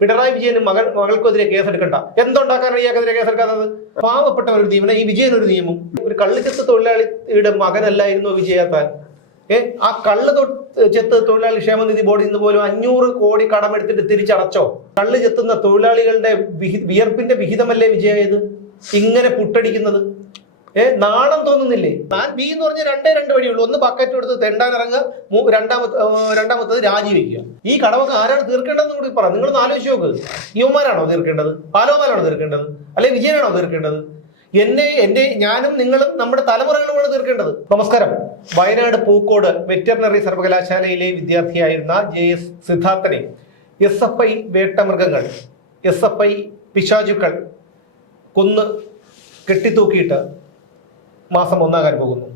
പിണറായി വിജയനും മകൾക്കെതിരെ കേസെടുക്കണ്ട. എന്തുണ്ടാക്കാനാണ് ഇയാൾക്കെതിരെ കേസെടുക്കാത്തത്? പാവപ്പെട്ട ഒരു നിയമനം, ഈ വിജയൻ ഒരു നിയമം. ഒരു കള്ളുചെത്ത് തൊഴിലാളിയുടെ മകനല്ലായിരുന്നു വിജയത്താൻ. ആ ചെത്ത് തൊഴിലാളി ക്ഷേമനിധി ബോർഡിൽ നിന്ന് പോലും 500 കോടി കടമെടുത്തിട്ട് തിരിച്ചടച്ചോ? കള്ള് ചെത്തുന്ന തൊഴിലാളികളുടെ വിയർപ്പിന്റെ വിഹിതമല്ലേ വിജയത് ഇങ്ങനെ പുട്ടടിക്കുന്നത്? നാണം തോന്നുന്നില്ലേ? പ്ലാൻ ബി എന്ന് പറഞ്ഞാൽ 2 വഴിയുള്ളൂ. ഒന്ന് ബക്കറ്റ് എടുത്ത് തെണ്ടാനിറങ്ങുക, രണ്ടാമത്തത് രാജിവെക്കുക. ഈ കടമൊക്കെ ആരാണ് തീർക്കേണ്ടതെന്ന് കൂടി പറ. നിങ്ങളൊന്ന് ആലോചിച്ച് നോക്ക്. യുവമാരാണോ തീർക്കേണ്ടത്? പാലോമാരാണോ തീർക്കേണ്ടത്? അല്ലെ വിജയനാണോ തീർക്കേണ്ടത്? ഞാനും നിങ്ങളും നമ്മുടെ തലമുറകളുമാണ് തീർക്കേണ്ടത്. നമസ്കാരം. വയനാട് പൂക്കോട് വെറ്ററിനറി സർവകലാശാലയിലെ വിദ്യാർത്ഥിയായിരുന്ന JS സിദ്ധാർത്ഥനെ SFI വേട്ടമൃഗങ്ങൾ, SFI പിശാചുക്കൾ കൊന്ന് കെട്ടിത്തൂക്കിയിട്ട് മാസം 1 പോകുന്നു.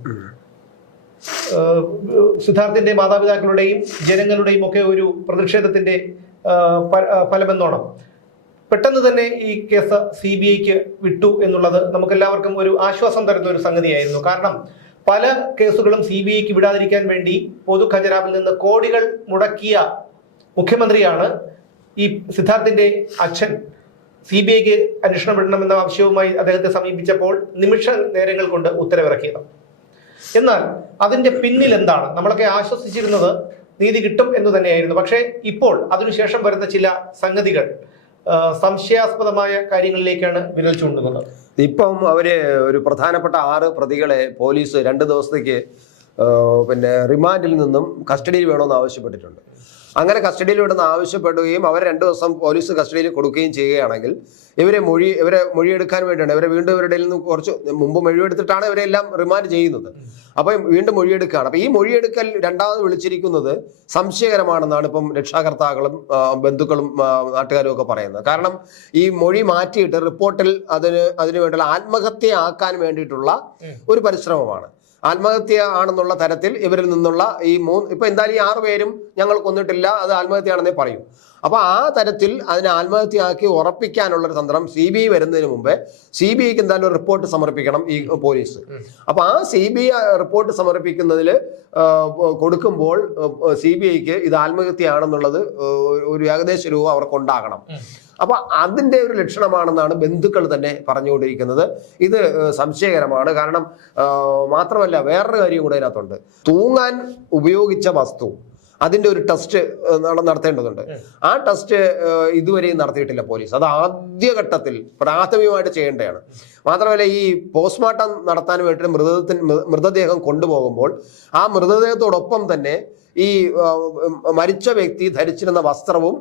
സിദ്ധാർത്ഥിന്റെ മാതാപിതാക്കളുടെയും ജനങ്ങളുടെയും ഒക്കെ ഒരു പ്രതിഷേധത്തിന്റെ ഫലമെന്നോണം പെട്ടെന്ന് തന്നെ ഈ കേസ് CBIക്ക് വിട്ടു എന്നുള്ളത് നമുക്കെല്ലാവർക്കും ഒരു ആശ്വാസം തരുന്ന ഒരു സംഗതിയായിരുന്നു. കാരണം പല കേസുകളും CBIക്ക് വിടാതിരിക്കാൻ വേണ്ടി പൊതു ഖജനാവിൽ നിന്ന് കോടികൾ മുടക്കിയ മുഖ്യമന്ത്രിയാണ് ഈ സിദ്ധാർത്ഥിന്റെ അച്ഛൻ CBIക്ക് അന്വേഷണം വിടണമെന്ന ആവശ്യവുമായി അദ്ദേഹത്തെ സമീപിച്ചപ്പോൾ നിമിഷ നേരങ്ങൾ കൊണ്ട് ഉത്തരവിറക്കിയത്. എന്നാൽ അതിന്റെ പിന്നിൽ എന്താണ്? നമ്മളൊക്കെ ആശ്വസിച്ചിരുന്നത് നീതി കിട്ടും എന്ന് തന്നെയായിരുന്നു. പക്ഷേ ഇപ്പോൾ അതിനുശേഷം വരുന്ന ചില സംഗതികൾ സംശയാസ്പദമായ കാര്യങ്ങളിലേക്കാണ് വിരൽ ചൂണ്ടുന്നത്. ഇപ്പം അവര് ഒരു പ്രധാനപ്പെട്ട 6 പ്രതികളെ പോലീസ് 2 ദിവസത്തേക്ക് റിമാൻഡിൽ നിന്നും കസ്റ്റഡിയിൽ വേണമെന്ന് ആവശ്യപ്പെട്ടിട്ടുണ്ട്. അങ്ങനെ കസ്റ്റഡിയിൽ വിടുന്ന ആവശ്യപ്പെടുകയും അവർ 2 ദിവസം പോലീസ് കസ്റ്റഡിയിൽ കൊടുക്കുകയും ചെയ്യുകയാണെങ്കിൽ ഇവരെ മൊഴിയെടുക്കാൻ വേണ്ടിയാണ്. ഇവരെ വീണ്ടും ഇവരുടെ നിന്ന് കുറച്ച് മുമ്പ് മൊഴിയെടുത്തിട്ടാണ് ഇവരെല്ലാം റിമാൻഡ് ചെയ്യുന്നത്. അപ്പം വീണ്ടും മൊഴിയെടുക്കുകയാണ്. അപ്പം ഈ മൊഴിയെടുക്കൽ രണ്ടാമത് വിളിച്ചിരിക്കുന്നത് സംശയകരമാണെന്നാണ് ഇപ്പം രക്ഷാകർത്താക്കളും ബന്ധുക്കളും നാട്ടുകാരും ഒക്കെ പറയുന്നത്. കാരണം ഈ മൊഴി മാറ്റിയിട്ട് റിപ്പോർട്ടിൽ അതിനു വേണ്ടിയുള്ള ആത്മഹത്യയാക്കാൻ വേണ്ടിയിട്ടുള്ള ഒരു പരിശ്രമമാണ്. ആത്മഹത്യ ആണെന്നുള്ള തരത്തിൽ ഇവരിൽ നിന്നുള്ള ഇപ്പൊ എന്തായാലും ഈ 6 പേരും ഞങ്ങൾ കൊന്നിട്ടില്ല, അത് ആത്മഹത്യയാണെന്നേ പറയൂ. അപ്പൊ ആ തരത്തിൽ അതിനെ ആത്മഹത്യയാക്കി ഉറപ്പിക്കാനുള്ള ഒരു തന്ത്രം CBI വരുന്നതിന് മുമ്പേ CBIക്ക് എന്തായാലും ഒരു റിപ്പോർട്ട് സമർപ്പിക്കണം ഈ പോലീസ്. അപ്പൊ ആ CBI റിപ്പോർട്ട് സമർപ്പിക്കുന്നതിൽ കൊടുക്കുമ്പോൾ CBIക്ക് ഇത് ആത്മഹത്യയാണെന്നുള്ളത് ഒരു ഏകദേശ രൂപ അവർക്കുണ്ടാകണം. അപ്പൊ അതിന്റെ ഒരു ലക്ഷണമാണെന്നാണ് ബന്ധുക്കൾ തന്നെ പറഞ്ഞുകൊണ്ടിരിക്കുന്നത്. ഇത് സംശയകരമാണ്. കാരണം മാത്രമല്ല വേറൊരു കാര്യം കൂടെ അതിനകത്തുണ്ട്. തൂങ്ങാൻ ഉപയോഗിച്ച വസ്തു അതിന്റെ ഒരു ടെസ്റ്റ് നടത്തേണ്ടതുണ്ട്. ആ ടെസ്റ്റ് ഇതുവരെയും നടത്തിയിട്ടില്ല പോലീസ്. അത് ആദ്യഘട്ടത്തിൽ പ്രാഥമികമായിട്ട് ചെയ്യേണ്ടതാണ്. മാത്രമല്ല ഈ പോസ്റ്റ്മോർട്ടം നടത്താൻ വേണ്ടി മൃതദേഹം കൊണ്ടുപോകുമ്പോൾ ആ മൃതദേഹത്തോടൊപ്പം തന്നെ ഈ മരിച്ച വ്യക്തി ധരിച്ചിരുന്ന വസ്ത്രവും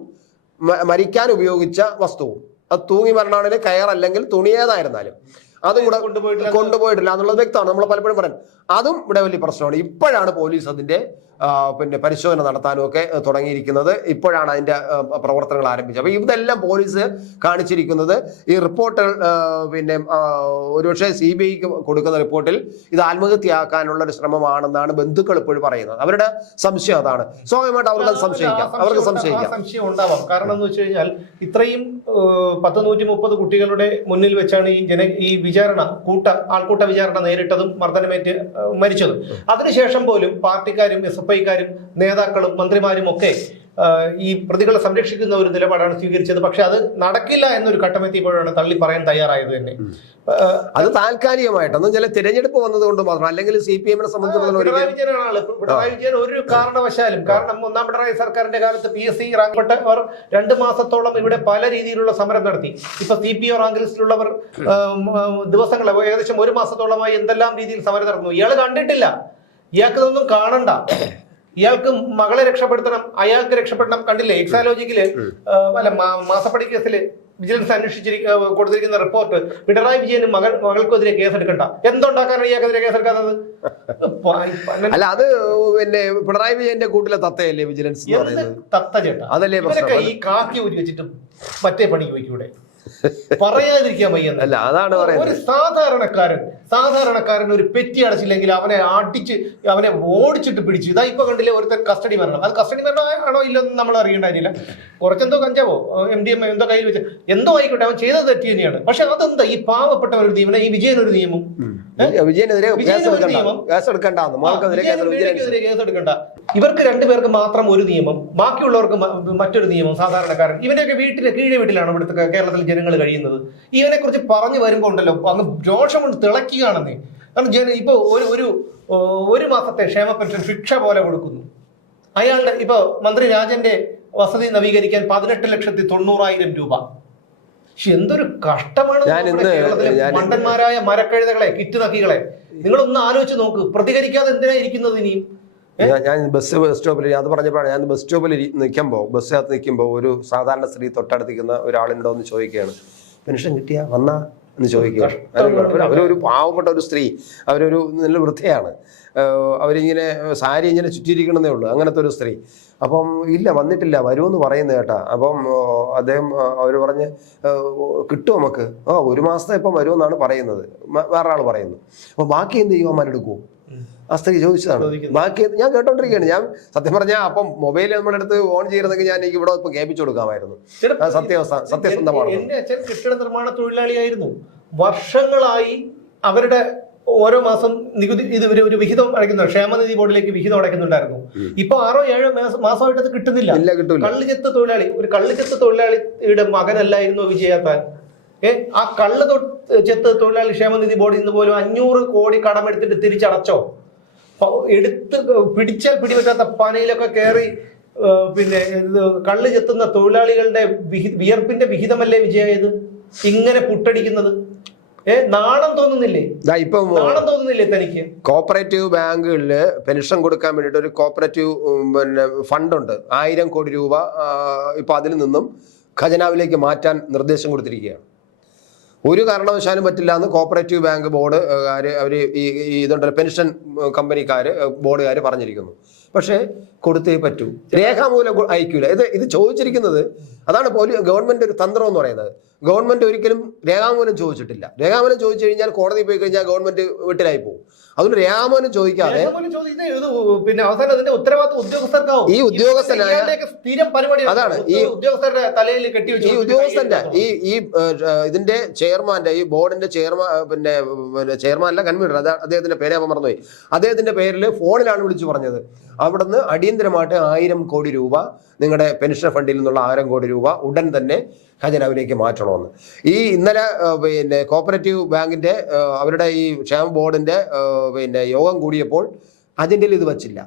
മരിക്കാൻ ഉപയോഗിച്ച വസ്തുവും, അത് തൂങ്ങി മരണമാണെങ്കിൽ കയറല്ലെങ്കിൽ തുണി ഏതായിരുന്നാലും അതും കൂടെ കൊണ്ടുപോയിട്ടില്ല എന്നുള്ളത് വ്യക്തമാണ്. നമ്മൾ പലപ്പോഴും പറയാൻ അതും ഇവിടെ വലിയ പ്രശ്നമാണ്. ഇപ്പോഴാണ് പോലീസ് അതിന്റെ പരിശോധന നടത്താനും ഒക്കെ തുടങ്ങിയിരിക്കുന്നത്. ഇപ്പോഴാണ് അതിന്റെ പ്രവർത്തനങ്ങൾ ആരംഭിച്ചത്. അപ്പൊ ഇതെല്ലാം പോലീസ് കാണിച്ചിരിക്കുന്നത് ഈ റിപ്പോർട്ട് ഒരുപക്ഷെ CBIക്ക് കൊടുക്കുന്ന റിപ്പോർട്ടിൽ ഇത് ആത്മഹത്യയാക്കാനുള്ള ഒരു ശ്രമമാണെന്നാണ് ബന്ധുക്കൾ ഇപ്പോഴും പറയുന്നത്. അവരുടെ സംശയം അതാണ്. സ്വാഭാവികമായിട്ട് അവർക്ക് സംശയം ഉണ്ടാവാം. കാരണം എന്ന് വെച്ച് കഴിഞ്ഞാൽ ഇത്രയും 130 കുട്ടികളുടെ മുന്നിൽ വെച്ചാണ് ഈ വിചാരണ ആൾക്കൂട്ട വിചാരണ നേരിട്ടതും മർദ്ദനമേറ്റ് മരിച്ചതും. അതിനുശേഷം പോലും പാർട്ടിക്കാരും SFIക്കാരും നേതാക്കളും മന്ത്രിമാരും ഒക്കെ ഈ പ്രതികളെ സംരക്ഷിക്കുന്ന ഒരു നിലപാടാണ് സ്വീകരിച്ചത്. പക്ഷെ അത് നടക്കില്ല എന്നൊരു ഘട്ടമെത്തിയപ്പോഴാണ് തള്ളി പറയാൻ തയ്യാറായത് തന്നെ. അത് താൽക്കാലികമായിട്ടൊന്നും ചില തിരഞ്ഞെടുപ്പ് വന്നതുകൊണ്ട് മാത്രം. അല്ലെങ്കിൽ CPM-നെ സംബന്ധിച്ചിടത്തോളം പിണറായി വിജയൻ ഒരു കാരണവശാലും, കാരണം 1ാം പിണറായി സർക്കാരിന്റെ കാലത്ത് PSC റാങ്ക്പ്പെട്ടവർ 2 മാസത്തോളം ഇവിടെ പല രീതിയിലുള്ള സമരം നടത്തി. ഇപ്പൊ CPO റാങ്ക് ലിസ്റ്റിലുള്ളവർ ദിവസങ്ങൾ ഏകദേശം 1 മാസത്തോളമായി എന്തെല്ലാം രീതിയിൽ സമരം നടന്നു. ഇയാൾ കണ്ടിട്ടില്ല. ഇയാൾക്ക് ഇതൊന്നും കാണണ്ട. ഇയാൾക്ക് മകളെ രക്ഷപ്പെടുത്തണം, അയാൾക്ക് രക്ഷപ്പെടണം. കണ്ടില്ലേ എക്സാലോജിക്കില് മാസപ്പടി കേസില് വിജിലൻസ് കൊടുത്തിരിക്കുന്ന റിപ്പോർട്ട് പിണറായി വിജയനും മകൾക്കെതിരെ കേസെടുക്കണ്ട. എന്തുണ്ടാക്കാനാണ് ഇയാൾക്കെതിരെ കേസെടുക്കാത്തത്? അല്ല, അത് പിണറായി വിജയന്റെ കൂട്ടിലെ തത്തയല്ലേ വിജിലൻസ് തത്ത ചേട്ടാ. അതല്ലേ ഈ കാക്കി ഊരി വെച്ചിട്ട് മറ്റേ പണിക്ക് വയ്ക്കൂടെ? പറയാതിരിക്കാൻ വയ്യെന്നല്ല, അതാണ് ഒരു സാധാരണക്കാരൻ ഒരു പെറ്റി അടച്ചില്ലെങ്കിൽ അവനെ ഓടിച്ചിട്ട് പിടിച്ചു. ഇതാ ഇപ്പൊ കണ്ടില്ലേ ഒരുത്തൻ കസ്റ്റഡി മരണം. അത് കസ്റ്റഡി മരണം ആണോ ഇല്ലെന്ന് നമ്മൾ അറിയേണ്ട കാര്യമില്ല. കുറച്ചെന്തോ കഞ്ചാവോ MDMA എന്തോ കയ്യിൽ വെച്ച് എന്തോ ആയിക്കോട്ടെ, അവൻ ചെയ്തത് തെറ്റി തന്നെയാണ്. പക്ഷെ അതെന്താ ഈ പാവപ്പെട്ട ഒരു നിയമം, ഈ വിജയനൊരു നിയമം, വിജയനെതിരെ കേസെടുക്കണ്ട, കേസെടുക്കണ്ട. ഇവർക്ക് രണ്ടുപേർക്ക് മാത്രം ഒരു നിയമം, ബാക്കിയുള്ളവർക്ക് മറ്റൊരു നിയമം. സാധാരണക്കാരൻ ഇവന്റെയൊക്കെ കീഴെ വീട്ടിലാണ് ഇവിടുത്തെ കേരളത്തിലെ ജനങ്ങൾ കഴിയുന്നത്. ഇവനെ കുറിച്ച് പറഞ്ഞു വരുമ്പോൾ ഉണ്ടല്ലോ അങ്ങ് രോഷം കൊണ്ട് തിളക്കുകയാണെന്നേ. കാരണം ഇപ്പൊ ഒരു മാസത്തെ ക്ഷേമ പെൻഷൻ ശിക്ഷ പോലെ കൊടുക്കുന്നു. അയാളുടെ ഇപ്പൊ മന്ത്രി രാജന്റെ വസതി നവീകരിക്കാൻ 18,90,000 രൂപ. എന്തൊരു കഷ്ടമാണ് കേരളത്തിലെ മണ്ടന്മാരായ മരക്കഴുതകളെ, കിറ്റുനക്കികളെ. നിങ്ങളൊന്ന് ആലോചിച്ച് നോക്ക്. പ്രതികരിക്കാതെ എന്തിനാ ഇരിക്കുന്നത് ഇനിയും? ഞാൻ ബസ് സ്റ്റോപ്പിൽ അത് പറഞ്ഞപ്പോഴാണ് ഞാൻ ബസ് സ്റ്റോപ്പിൽ ബസ്സിനകത്ത് നിൽക്കുമ്പോൾ ഒരു സാധാരണ സ്ത്രീ തൊട്ടടുത്തിരിക്കുന്ന ഒരാളുണ്ടോ എന്ന് ചോദിക്കുകയാണ്. പെൻഷൻ കിട്ടിയാ വന്നാ എന്ന് ചോദിക്കുകയാണ്. അവരൊരു പാവപ്പെട്ട ഒരു സ്ത്രീ, അവരൊരു നല്ല വൃദ്ധയാണ്, അവരിങ്ങനെ സാരി ഇങ്ങനെ ചുറ്റിയിരിക്കണമെന്നേ ഉള്ളൂ, അങ്ങനത്തെ ഒരു സ്ത്രീ. അപ്പം ഇല്ല വന്നിട്ടില്ല, വരുമെന്ന് പറയുന്നത് കേട്ടാ. അപ്പം അദ്ദേഹം അവർ പറഞ്ഞ് കിട്ടും നമുക്ക്, ഒരു മാസത്തെ ഇപ്പം വരുമെന്നാണ് പറയുന്നത്, വേറെ ആൾ പറയുന്നു. അപ്പോൾ ബാക്കി എന്ത് ചെയ്യും, അമ്മരെടുക്കുമോ? ആ സ്ത്രീ ചോദിച്ചതാണ്. ബാക്കി ഞാൻ കേട്ടോണ്ടിരിക്കുകയാണ്. ഞാൻ സത്യം പറഞ്ഞാൽ അപ്പം മൊബൈൽ നമ്മുടെ അടുത്ത് ഓൺ ചെയ്യണമെങ്കിൽ ഞാൻ എനിക്ക് ഇവിടെ ഇപ്പൊ കേൾപ്പിച്ചു കൊടുക്കാമായിരുന്നു. സത്യസന്ധമാണ്. എന്റെ അച്ഛൻ കെട്ടിട നിർമ്മാണ തൊഴിലാളിയായിരുന്നു. വർഷങ്ങളായി അവരുടെ ഓരോ മാസം നികുതി ഒരു വിഹിതം അടയ്ക്കുന്നു, ക്ഷേമനിധി ബോർഡിലേക്ക് വിഹിതം അടയ്ക്കുന്നുണ്ടായിരുന്നു. ഇപ്പൊ 6-7 മാസമായിട്ട് അത് കിട്ടുന്നില്ല. കള്ളുചെത്ത് തൊഴിലാളി, ഒരു കള്ളുചെത്ത് തൊഴിലാളിയുടെ മകനല്ലായിരുന്നു വിജയാത്താൻ. ആ ചെത്ത് തൊഴിലാളി ക്ഷേമനിധി ബോർഡിൽ നിന്ന് പോലും 500 കോടി കടമെടുത്തിട്ട് തിരിച്ചടച്ചോ? എടുത്ത് പിടിച്ചാൽ പിടിപറ്റാത്ത പനയിലൊക്കെ കയറി പിന്നെ കള്ള് ചെത്തുന്ന തൊഴിലാളികളുടെ വിയർപ്പിന്റെ വിഹിതമല്ലേ വിജയത് ഇങ്ങനെ പുട്ടടിക്കുന്നത്? നാണം തോന്നുന്നില്ലേ? നാണം തോന്നുന്നില്ലേ തനിക്ക്? കോപ്പറേറ്റീവ് ബാങ്കുകളില് പെൻഷൻ കൊടുക്കാൻ വേണ്ടിയിട്ട് ഒരു കോപ്പറേറ്റീവ് ഫണ്ടുണ്ട്. 1000 കോടി രൂപ ഇപ്പൊ അതിൽ നിന്നും ഖജനാവിലേക്ക് മാറ്റാൻ നിർദ്ദേശം കൊടുത്തിരിക്കുകയാണ്. ഒരു കാരണവശാലും പറ്റില്ല എന്ന് കോപ്പറേറ്റീവ് ബാങ്ക് ബോർഡ് അവർ ഇതുണ്ടല്ലോ പെൻഷൻ കമ്പനിക്കാർ ബോർഡുകാർ പറഞ്ഞിരിക്കുന്നു. പക്ഷേ കൊടുത്തേ പറ്റൂ, രേഖാമൂലം അയക്കൂല. ഇത് ചോദിച്ചിരിക്കുന്നത് അതാണ് ഗവൺമെന്റ് ഒരു തന്ത്രം എന്ന് പറയുന്നത്. ഗവൺമെന്റ് ഒരിക്കലും രേഖാമൂലം ചോദിച്ചിട്ടില്ല. രേഖാമൂലം ചോദിച്ചു കഴിഞ്ഞാൽ കോടതി പോയി കഴിഞ്ഞാൽ ഗവൺമെന്റ് വീട്ടിലായി പോകും. അതുകൊണ്ട് രേഖാമൂലം ചോദിക്കാതെ പിന്നെ അവസാനം അതിന്റെ ഉത്തരവാദിത്വം ഉദ്യോഗസ്ഥർക്കാവും. ഈ ഉദ്യോഗസ്ഥനായ സ്ഥിരം പരിപാടി അതാണ്. ഈ ഉദ്യോഗസ്ഥരുടെ തലയിൽ കെട്ടിവെച്ചു. ഈ ഉദ്യോഗസ്ഥന്റെ ഈ ഇതിന്റെ ചെയർമാന്റെ, ഈ ബോർഡിന്റെ ചെയർമാൻ അല്ല, കൺവീനർ, അദ്ദേഹത്തിന്റെ പേര് ഞാൻ മറന്നുപോയി. അദ്ദേഹത്തിന്റെ പേരിൽ ഫോണിലാണ് വിളിച്ചു പറഞ്ഞത് അവിടുന്ന് അടിയന്തരമായിട്ട് 1000 കോടി രൂപ നിങ്ങളുടെ പെൻഷൻ ഫണ്ടിൽ നിന്നുള്ള 1000 കോടി രൂപ ഉടൻ തന്നെ ഖജനാവിലേക്ക് മാറ്റണമെന്ന്. ഇന്നലെ കോപ്പറേറ്റീവ് ബാങ്കിന്റെ അവരുടെ ഈ ക്ഷേമ ബോർഡിന്റെ യോഗം കൂടിയപ്പോൾ അജണ്ടയിൽ ഇത് വച്ചില്ല.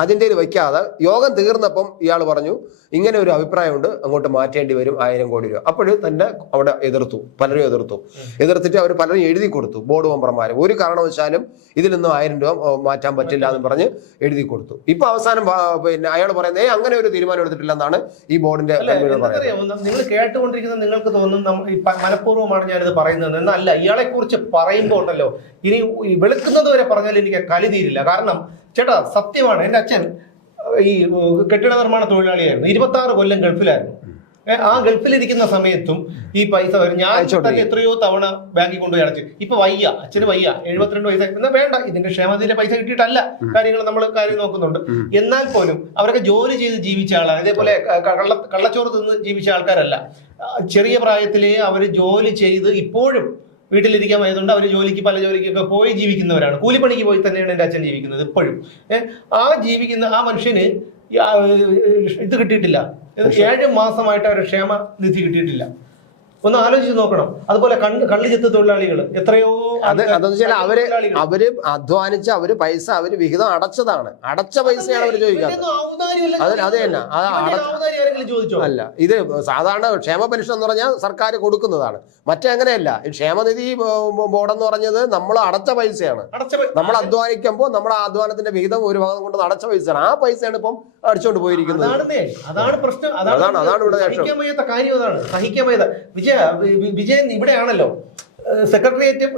അജണ്ടയിൽ വയ്ക്കാതെ യോഗം തീർന്നപ്പം ഇയാൾ പറഞ്ഞു ഇങ്ങനെ ഒരു അഭിപ്രായമുണ്ട്, അങ്ങോട്ട് മാറ്റേണ്ടി വരും 1000 കോടി രൂപ. അപ്പോഴും തന്നെ അവിടെ പലരും എതിർത്തിട്ട് അവർ പലരും എഴുതി കൊടുത്തു. ബോർഡ് മെമ്പർമാർ ഒരു കാരണവശാലും ഇതിൽ നിന്നും 1000 രൂപ മാറ്റാൻ പറ്റില്ല എന്ന് പറഞ്ഞ് എഴുതി കൊടുത്തു. ഇപ്പൊ അവസാനം അയാൾ പറയുന്നത് അങ്ങനെ ഒരു തീരുമാനം എടുത്തിട്ടില്ലെന്നാണ് ഈ ബോർഡിന്റെ പറയുന്നത്. നിങ്ങൾ കേട്ടുകൊണ്ടിരിക്കുന്നത് നിങ്ങൾക്ക് തോന്നുന്നു മനഃപൂർവ്വമാണ് ഞാനിത് പറയുന്നത് എന്നല്ല. ഇയാളെ കുറിച്ച് പറയുമ്പോൾ ഉണ്ടല്ലോ, ഇനി വെളുക്കുന്നത് വരെ പറഞ്ഞാൽ എനിക്ക് കലി തീരില്ല. കാരണം ചേട്ടാ സത്യമാണ്, എൻ്റെ അച്ഛൻ ഈ കെട്ടിട നിർമ്മാണ തൊഴിലാളിയായിരുന്നു. 26 കൊല്ലം ഗൾഫിലായിരുന്നു. ആ ഗൾഫിലിരിക്കുന്ന സമയത്തും ഈ പൈസ വരും. ഞാൻ തന്നെ എത്രയോ തവണ ബാങ്കിൽ കൊണ്ടുപോയി അടച്ചു. ഇപ്പൊ വയ്യ, അച്ഛന് വയ്യ, 72 വയസ്സ്. എന്നാ വേണ്ട, ഇതിന്റെ ക്ഷേമത്തിന്റെ പൈസ കിട്ടിയിട്ടല്ല നമ്മൾ കാര്യം നോക്കുന്നുണ്ട്. എന്നാൽ പോലും അവരൊക്കെ ജോലി ചെയ്ത് ജീവിച്ച ആളാണ്. ഇതേപോലെ കള്ളച്ചോറ് തിന്ന് ജീവിച്ച ആൾക്കാരല്ല. ചെറിയ പ്രായത്തിലേ അവർ ജോലി ചെയ്ത് ഇപ്പോഴും വീട്ടിലിരിക്കാൻ വയതുകൊണ്ട് അവർ പല ജോലിക്കൊക്കെ പോയി ജീവിക്കുന്നവരാണ്. കൂലിപ്പണിക്ക് പോയി തന്നെയാണ് എൻ്റെ അച്ഛൻ ജീവിക്കുന്നത് ഇപ്പോഴും. ആ മനുഷ്യന് ഇത് കിട്ടിയിട്ടില്ല. 7 മാസമായിട്ട് അവരുടെ ക്ഷേമ നിധി കിട്ടിയിട്ടില്ല. ഒന്ന് ആലോചിച്ച് നോക്കണം. അതുപോലെ കള്ളുചെത്ത് തൊഴിലാളികൾ എത്രയോ അവര് അധ്വാനിച്ച് അവര് വിഹിതം അടച്ചതാണ്. അടച്ച പൈസയാണ് അവർ ചോദിക്കാറ്. അത് തന്നെ അല്ല. ഇത് സാധാരണ ക്ഷേമ പെൻഷൻ എന്ന് പറഞ്ഞാൽ സർക്കാർ കൊടുക്കുന്നതാണ്. മറ്റേ അങ്ങനെയല്ല. ക്ഷേമനിധി ബോർഡെന്ന് പറഞ്ഞത് നമ്മൾ അടച്ച പൈസയാണ്. നമ്മൾ അധ്വാനിക്കുമ്പോൾ നമ്മുടെ അധ്വാനത്തിന്റെ വിഹിതം ഒരു ഭാഗം കൊണ്ട് അടച്ച പൈസയാണ്. ആ പൈസയാണ് ഇപ്പം അടിച്ചോണ്ട് പോയിരിക്കുന്നത്. അതാണ് പ്രശ്നം. അതാണ് ഇവിടെ കാര്യം. അതാണ് സഹിക്കാൻ വയ്യാത്ത വിജയൻ ഇവിടെയാണല്ലോ. സെക്രട്ടേറിയറ്റും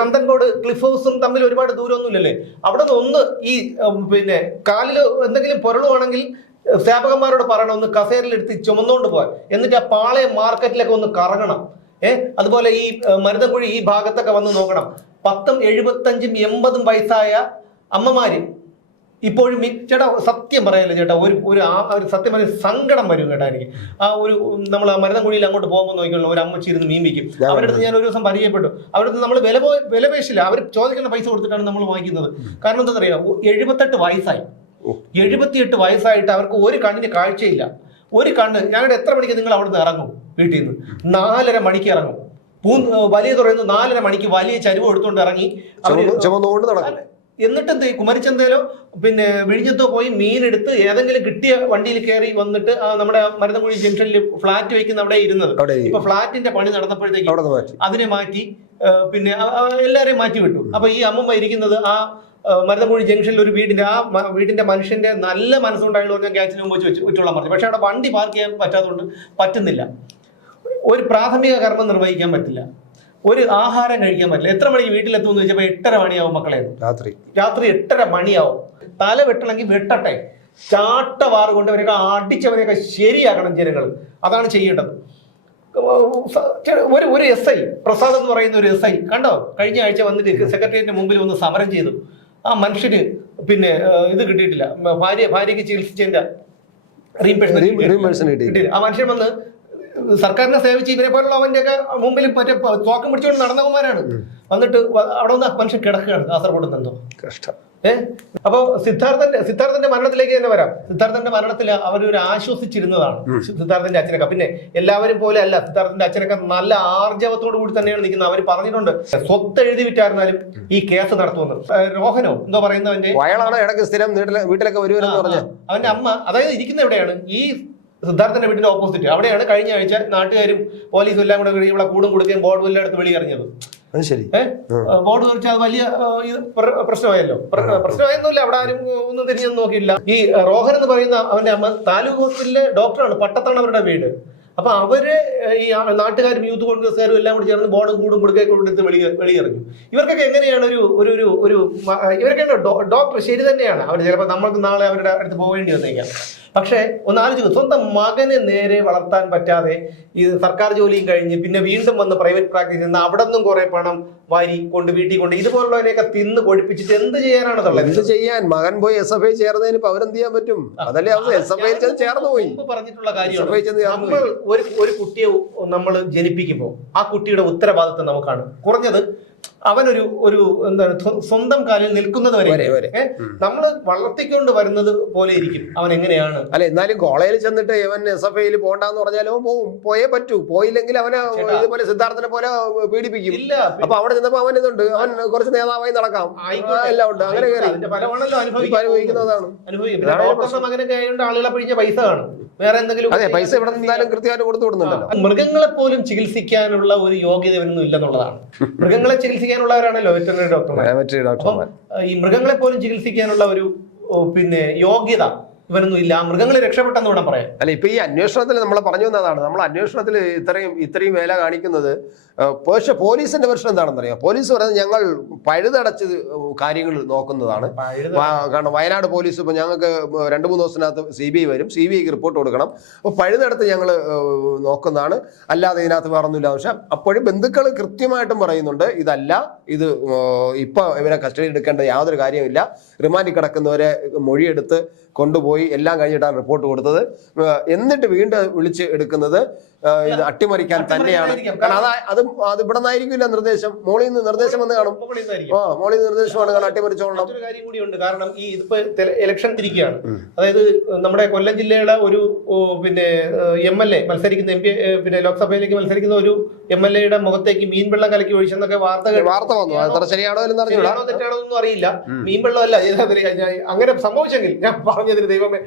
നന്ദൻകോട് ക്ലിഫ് ഹൗസും തമ്മിൽ ഒരുപാട് ദൂരമൊന്നുമില്ലല്ലേ? അവിടെ നിന്ന് ഈ കാലിൽ എന്തെങ്കിലും പുരളുവാണെങ്കിൽ അധ്യാപകന്മാരോട് പറയണം ഒന്ന് കസേരയിലെടുത്ത് ചുമന്നുകൊണ്ട് പോകാൻ. എന്നിട്ട് ആ പാളയം മാർക്കറ്റിലൊക്കെ ഒന്ന് കറങ്ങണം. അതുപോലെ ഈ മരുതൻകുഴി ഈ ഭാഗത്തൊക്കെ വന്ന് നോക്കണം. 10, 75, 80 വയസ്സായ അമ്മമാര് ഇപ്പോഴും ചേട്ടാ സത്യം പറയാനല്ലോ ചേട്ടാ, ഒരു സത്യം പറഞ്ഞ സങ്കടം വരും കേട്ടാ എനിക്ക്. നമ്മൾ ആ മരുതൻകുഴിയിൽ അങ്ങോട്ട് പോകുമ്പോൾ നോക്കിയുള്ള ഒരു അമ്മച്ചി ഇരുന്ന് മീൻ വയ്ക്കും. അവരുടെ അടുത്ത് ഞാൻ ഒരു ദിവസം പരിചയപ്പെട്ടു. അവരുടെ നമ്മൾ വില പേശില്ല, അവർ ചോദിക്കുന്ന പൈസ കൊടുത്തിട്ടാണ് നമ്മൾ വാങ്ങിക്കുന്നത്. കാരണം എന്താ പറയുക, 78 വയസ്സായി. 78 വയസ്സായിട്ട് അവർക്ക് ഒരു കണ്ണിന് കാഴ്ചയില്ല. ഒരു കണ്ണ് ഞങ്ങളുടെ എത്ര മണിക്ക് നിങ്ങൾ അവിടുന്ന് ഇറങ്ങും? വീട്ടിൽ നിന്ന് 4:30 മണിക്ക് ഇറങ്ങും. വലിയ തുറന്ന് 4:30 മണിക്ക് വലിയ ചരിവ് എടുത്തുകൊണ്ട് ഇറങ്ങി എന്നിട്ട് എന്ത് കുമരിച്ചന്തയിലോ പിന്നെ വിഴിഞ്ഞത്തോ പോയി മീനെടുത്ത് ഏതെങ്കിലും കിട്ടിയ വണ്ടിയിൽ കയറി വന്നിട്ട് നമ്മുടെ മരുതൻകുഴി ജംഗ്ഷനിൽ ഫ്ലാറ്റ് വയ്ക്കുന്ന അവിടെ ഇരുന്നത്. ഇപ്പൊ ഫ്ലാറ്റിന്റെ പണി നടന്നപ്പോഴത്തേക്ക് അതിനെ മാറ്റി പിന്നെ എല്ലാരെയും മാറ്റി വിട്ടു. അപ്പൊ ഈ അമ്മമ്മ ഇരിക്കുന്നത് ആ മരുതൻകുഴി ജംഗ്ഷനിൽ ഒരു വീടിന്റെ മനുഷ്യന്റെ നല്ല മനസ്സുണ്ടായിരുന്നു പറഞ്ഞാൽ ഗ്യാസിന് മുമ്പ് വെച്ചോളാൻ പറഞ്ഞു. പക്ഷെ അവിടെ വണ്ടി പാർക്ക് ചെയ്യാൻ പറ്റാത്തതുകൊണ്ട് പറ്റുന്നില്ല. ഒരു പ്രാഥമിക കർമ്മം നിർവഹിക്കാൻ പറ്റില്ല, ഒരു ആഹാരം കഴിക്കാൻ പറ്റില്ല. എത്ര മണിക്ക് വീട്ടിലെത്തുമെന്ന് വെച്ചപ്പോൾ 8:30 മണിയാവും മക്കളെ. രാത്രി 8:30 മണിയാവും. തല വെട്ടണമെങ്കിൽ വെട്ടട്ടെ, ചാട്ടവാറ് കൊണ്ട് അവരൊക്കെ അടിച്ചവരെയൊക്കെ ശരിയാക്കണം ജനങ്ങൾ. അതാണ് ചെയ്യേണ്ടത്. ഒരു SI പ്രസാദ് എന്ന് പറയുന്ന ഒരു SI കണ്ടോ, കഴിഞ്ഞ ആഴ്ച വന്നിട്ട് സെക്രട്ടേറിയറ്റിന് മുമ്പിൽ ഒന്ന് സമരം ചെയ്തു. ആ മനുഷ്യന് പിന്നെ ഇത് കിട്ടിയിട്ടില്ല, ഭാര്യയ്ക്ക് ചികിത്സിച്ചതിന്റെ റീഇംബേഴ്സ്മെന്റ് കിട്ടിയില്ല. ആ മനുഷ്യൻ വന്ന് സർക്കാരിനെ സേവിച്ച് ഇവരെ പോലുള്ള അവന്റെയൊക്കെ മുമ്പിൽ മറ്റേ തോക്കം പിടിച്ചുകൊണ്ട് നടന്നവന്മാരാണ്. വന്നിട്ട് അവിടെ ഒന്ന് മനുഷ്യൻ കിടക്കുകയാണ് കാസർഗോഡ്. എന്തോ കഷ്ടം. അപ്പൊ സിദ്ധാർത്ഥന്റെ മരണത്തിലേക്ക് തന്നെ വരാം. സിദ്ധാർത്ഥന്റെ മരണത്തിൽ അവരൊരു ആശ്വസിച്ചിരുന്നതാണ് സിദ്ധാർത്ഥന്റെ അച്ഛനൊക്കെ. പിന്നെ എല്ലാവരും പോലെ അല്ല, സിദ്ധാർത്ഥന്റെ അച്ഛനൊക്കെ നല്ല ആർജവത്തോടു കൂടി തന്നെയാണ് നിൽക്കുന്നത്. അവർ പറഞ്ഞിട്ടുണ്ട് സ്വത്ത് എഴുതി വിറ്റായിരുന്നാലും ഈ കേസ് നടത്തുമെന്ന്. രോഹനോ എന്തോ പറയുന്നവന്റെ വീട്ടിലൊക്കെ അവന്റെ അമ്മ അതായത് ഇരിക്കുന്ന എവിടെയാണ്? ഈ സിദ്ധാർത്ഥന്റെ വീട്ടിന്റെ ഓപ്പോസിറ്റ് അവിടെയാണ് കഴിഞ്ഞ ആഴ്ച നാട്ടുകാരും പോലീസും എല്ലാം കൂടെ ഇവിടെ കൂടും കൊടുക്കുകയും ബോർഡ് വല്ല അടുത്ത് വെളിയിറങ്ങിയത്. ബോർഡ് വെച്ചാൽ അത് വലിയ പ്രശ്നമായല്ലോ. പ്രശ്നമായൊന്നുമില്ല, അവിടെ ആരും ഒന്നും തിരിഞ്ഞൊന്നും നോക്കിയില്ല. ഈ റോഹൻ എന്ന് പറയുന്ന അവന്റെ അമ്മ താലൂക്ക് ഹോസ്പിറ്റലിലെ ഡോക്ടറാണ്, പട്ടത്താണ് അവരുടെ വീട്. അപ്പൊ അവര് ഈ നാട്ടുകാരും യൂത്ത് കോൺഗ്രസ്സുകാരും എല്ലാം കൂടി ചേർന്ന് ബോർഡും കൂടും കൊടുക്കുകയും കൊടുത്ത് വെളിയിറങ്ങി. ഇവർക്കൊക്കെ എങ്ങനെയാണ് ഇവർക്കൊക്കെ ഡോക്ടർ ശരി തന്നെയാണ്. അവർ ചിലപ്പോൾ നമ്മൾക്ക് നാളെ അവരുടെ അടുത്ത് പോകേണ്ടി വന്നേക്കാം. പക്ഷെ ഒന്ന് ആലോചിക്കും, സ്വന്തം മകനെ നേരെ വളർത്താൻ പറ്റാതെ ഈ സർക്കാർ ജോലിയും കഴിഞ്ഞ് പിന്നെ വീണ്ടും വന്ന് പ്രൈവറ്റ് പ്രാക്ടീസ് ചെയ്യുന്ന അവിടെ നിന്നും കുറെ പണം വാരി കൊണ്ട് വീട്ടിൽ കൊണ്ട് ഇതുപോലുള്ളവരെയൊക്കെ തിന്ന് കൊഴിപ്പിച്ചിട്ട് എന്ത് ചെയ്യാനാണ്? എന്ത് ചെയ്യാൻ? മകൻ പോയി SFI ചേർന്നതിന് അവരെന്ത് ചെയ്യാൻ പറ്റും? അതല്ലേ SFI ചേർന്ന് പോയി പറഞ്ഞിട്ടുള്ള കാര്യം. നമ്മൾ ഒരു കുട്ടിയെ നമ്മൾ ജനിപ്പിക്കുമ്പോൾ ആ കുട്ടിയുടെ ഉത്തരവാദിത്വം നമുക്കാണ്. കുറഞ്ഞത് അവനൊരു എന്താണ് സ്വന്തം കാലിൽ നിൽക്കുന്നത് വരെ നമ്മൾ വളർത്തിക്കൊണ്ട് വരുന്നത് പോലെ ഇരിക്കും അവൻ. എങ്ങനെയാണ് അല്ല, എന്നാലും കോളേജിൽ ചെന്നിട്ട് ഇവൻ SFIയിൽ പോണ്ടെന്ന് പറഞ്ഞാലും പോവും, പോയേ പറ്റൂ. പോയില്ലെങ്കിൽ അവനെ ഇതുപോലെ സിദ്ധാർത്ഥനെ പോലെ പീഡിപ്പിക്കും. ഇല്ല, അപ്പൊ അവിടെ ചെന്നപ്പോ അവൻ ഇതുണ്ട്, അവൻ കുറച്ച് നേതാവായി നടക്കാം, എല്ലാം ഉണ്ട്. അങ്ങനെ അനുഭവിക്കുന്നതാണ്. അങ്ങനെയൊക്കെ ആയതുകൊണ്ട് ആളുകളെ പിടിച്ച പൈസ കാണും, വേറെ എന്തെങ്കിലും. അതെ, പൈസ ഇവിടെ നിന്നാലും കൃത്യമായിട്ട് കൊടുത്തു വിടുന്നുണ്ടല്ലോ. മൃഗങ്ങളെ പോലും ചികിത്സിക്കാനുള്ള ഒരു യോഗ്യത ഇവനൊന്നും ഇല്ലെന്നുള്ളതാണ്. മൃഗങ്ങളെ ചികിത്സിക്കാനുള്ളവരാണല്ലോ വെറ്ററിനറി ഡോക്ടർമാർ. ഈ മൃഗങ്ങളെ പോലും ചികിത്സിക്കാനുള്ള ഒരു പിന്നെ യോഗ്യത ഇവനൊന്നും ഇല്ല. മൃഗങ്ങളെ രക്ഷപ്പെട്ടെന്ന് വേണം പറയാൻ. അല്ല, ഇപ്പൊ ഈ അന്വേഷണത്തിൽ നമ്മൾ പറഞ്ഞു വന്നതാണ്, നമ്മൾ അന്വേഷണത്തിൽ ഇത്രയും വേല കാണിക്കുന്നത്. പക്ഷെ പോലീസിന്റെ പ്രശ്നം എന്താണെന്ന് അറിയാം. പോലീസ് പറയുന്നത് ഞങ്ങൾ പഴുതടച്ച് കാര്യങ്ങൾ നോക്കുന്നതാണ്. കാരണം വയനാട് പോലീസ് ഇപ്പൊ ഞങ്ങൾക്ക് 2-3 ദിവസത്തിനകത്ത് CBI വരും, CBIക്ക് റിപ്പോർട്ട് കൊടുക്കണം. അപ്പൊ പഴുതടത്ത് ഞങ്ങൾ നോക്കുന്നതാണ്, അല്ലാതെ ഇതിനകത്ത് വേറൊന്നുമില്ല. പക്ഷെ അപ്പോഴും ബന്ധുക്കൾ കൃത്യമായിട്ടും പറയുന്നുണ്ട് ഇതല്ല, ഇത് ഇപ്പൊ ഇവരെ കസ്റ്റഡിയിൽ എടുക്കേണ്ട യാതൊരു കാര്യമില്ല. റിമാൻഡിൽ കിടക്കുന്നവരെ മൊഴിയെടുത്ത് കൊണ്ടുപോയി എല്ലാം കഴിഞ്ഞിട്ടാണ് റിപ്പോർട്ട് കൊടുത്തത്. എന്നിട്ട് വീണ്ടും വിളിച്ച് എടുക്കുന്നത് ഇത് അട്ടിമറിക്കാൻ തന്നെയാണ്. കാരണം അത് ഇവിടെ നിന്നായിരിക്കില്ല നിർദ്ദേശം, മോളിൽ നിന്ന് നിർദ്ദേശം വന്ന് കാണും. മോളിൽ നിന്ന് നിർദ്ദേശമാണ്, കാരണം അട്ടിമറിച്ചോളണം. ഒരു കാര്യം കൂടിയുണ്ട്, കാരണം ഈ ഇതിപ്പോ ഇലക്ഷൻ തിരിക്കുകയാണ്. അതായത് നമ്മുടെ കൊല്ലം ജില്ലയുടെ ഒരു പിന്നെ MLA മത്സരിക്കുന്ന MP പിന്നെ ലോക്സഭയിലേക്ക് മത്സരിക്കുന്ന ഒരു MLAയുടെ മുഖത്തേക്ക് മീൻ വെള്ളം കലക്കി ഒഴിച്ചെന്നൊക്കെ വാർത്ത വന്നു. അത്ര ശരിയാണോ തെറ്റാണോ ഒന്നും അറിയില്ല. മീൻ വെള്ളമല്ല, അങ്ങനെ സംഭവിച്ചെങ്കിൽ ഞാൻ പറഞ്ഞതിന് ദൈവമേ,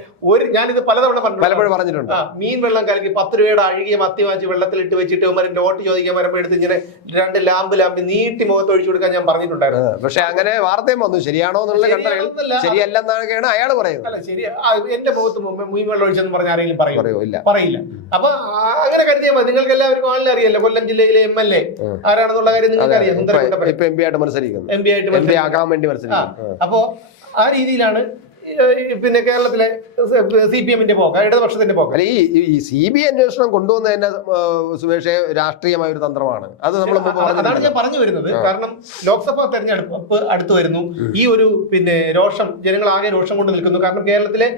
ഞാനിത് പലപ്പോഴും പറഞ്ഞിട്ടുണ്ട്. മീൻ വെള്ളം കലക്കി 10 രൂപയുടെ അഴുകിയ മത്തി വാങ്ങിച്ച് വെള്ളത്തിലിട്ട് വെച്ചിട്ട് ഉമ്മറിന്റെ വോട്ട് ചോദിക്കാൻ വരുമ്പോൾ എടുത്ത് ഇങ്ങനെ 2 ലാമ്പ് നീട്ടി മുഖത്ത് ഒഴിച്ചു കൊടുക്കാൻ ഞാൻ പറഞ്ഞിട്ടുണ്ടായിരുന്നു. പക്ഷെ അങ്ങനെ വാർത്തയും വന്നു. ശരിയാണോ എന്നുള്ള ശരിയല്ലെന്നാണ് അയാൾ പറയുന്നത്. അല്ല, ശരി, എന്റെ മുഖത്ത് മീൻ വെള്ളം ഒഴിച്ചെന്ന് പറഞ്ഞ ആരെങ്കിലും പറയില്ല. അപ്പൊ അങ്ങനെ കരുതിയാൽ മതി. നിങ്ങൾക്ക് എല്ലാവർക്കും ആളിനെ അറിയാലോ, കൊല്ലം ജില്ലയിലെ MLA ആരാണെന്നുള്ള കാര്യം നിങ്ങൾക്ക് അറിയാം. MP ആയിട്ട് മത്സരിക്കുന്നു. അപ്പോ ആ രീതിയിലാണ് പിന്നെ കേരളത്തിലെ CPM-ന്റെ പോക്ക്, ഇടതുപക്ഷത്തിന്റെ പോക്ക്. അല്ല, ഈ CBI അന്വേഷണം കൊണ്ടുവന്നതിന്റെ സുമേഷേ രാഷ്ട്രീയമായ ഒരു തന്ത്രമാണ്. അത് നമ്മൾ അതാണ് ഞാൻ പറഞ്ഞു വരുന്നത്. കാരണം ലോക്സഭാ തെരഞ്ഞെടുപ്പ് അടുത്തു വരുന്നു. ഈ ഒരു പിന്നെ രോഷം, ജനങ്ങൾ ആകെ രോഷം കൊണ്ട് നിൽക്കുന്നു. കാരണം കേരളത്തിലെ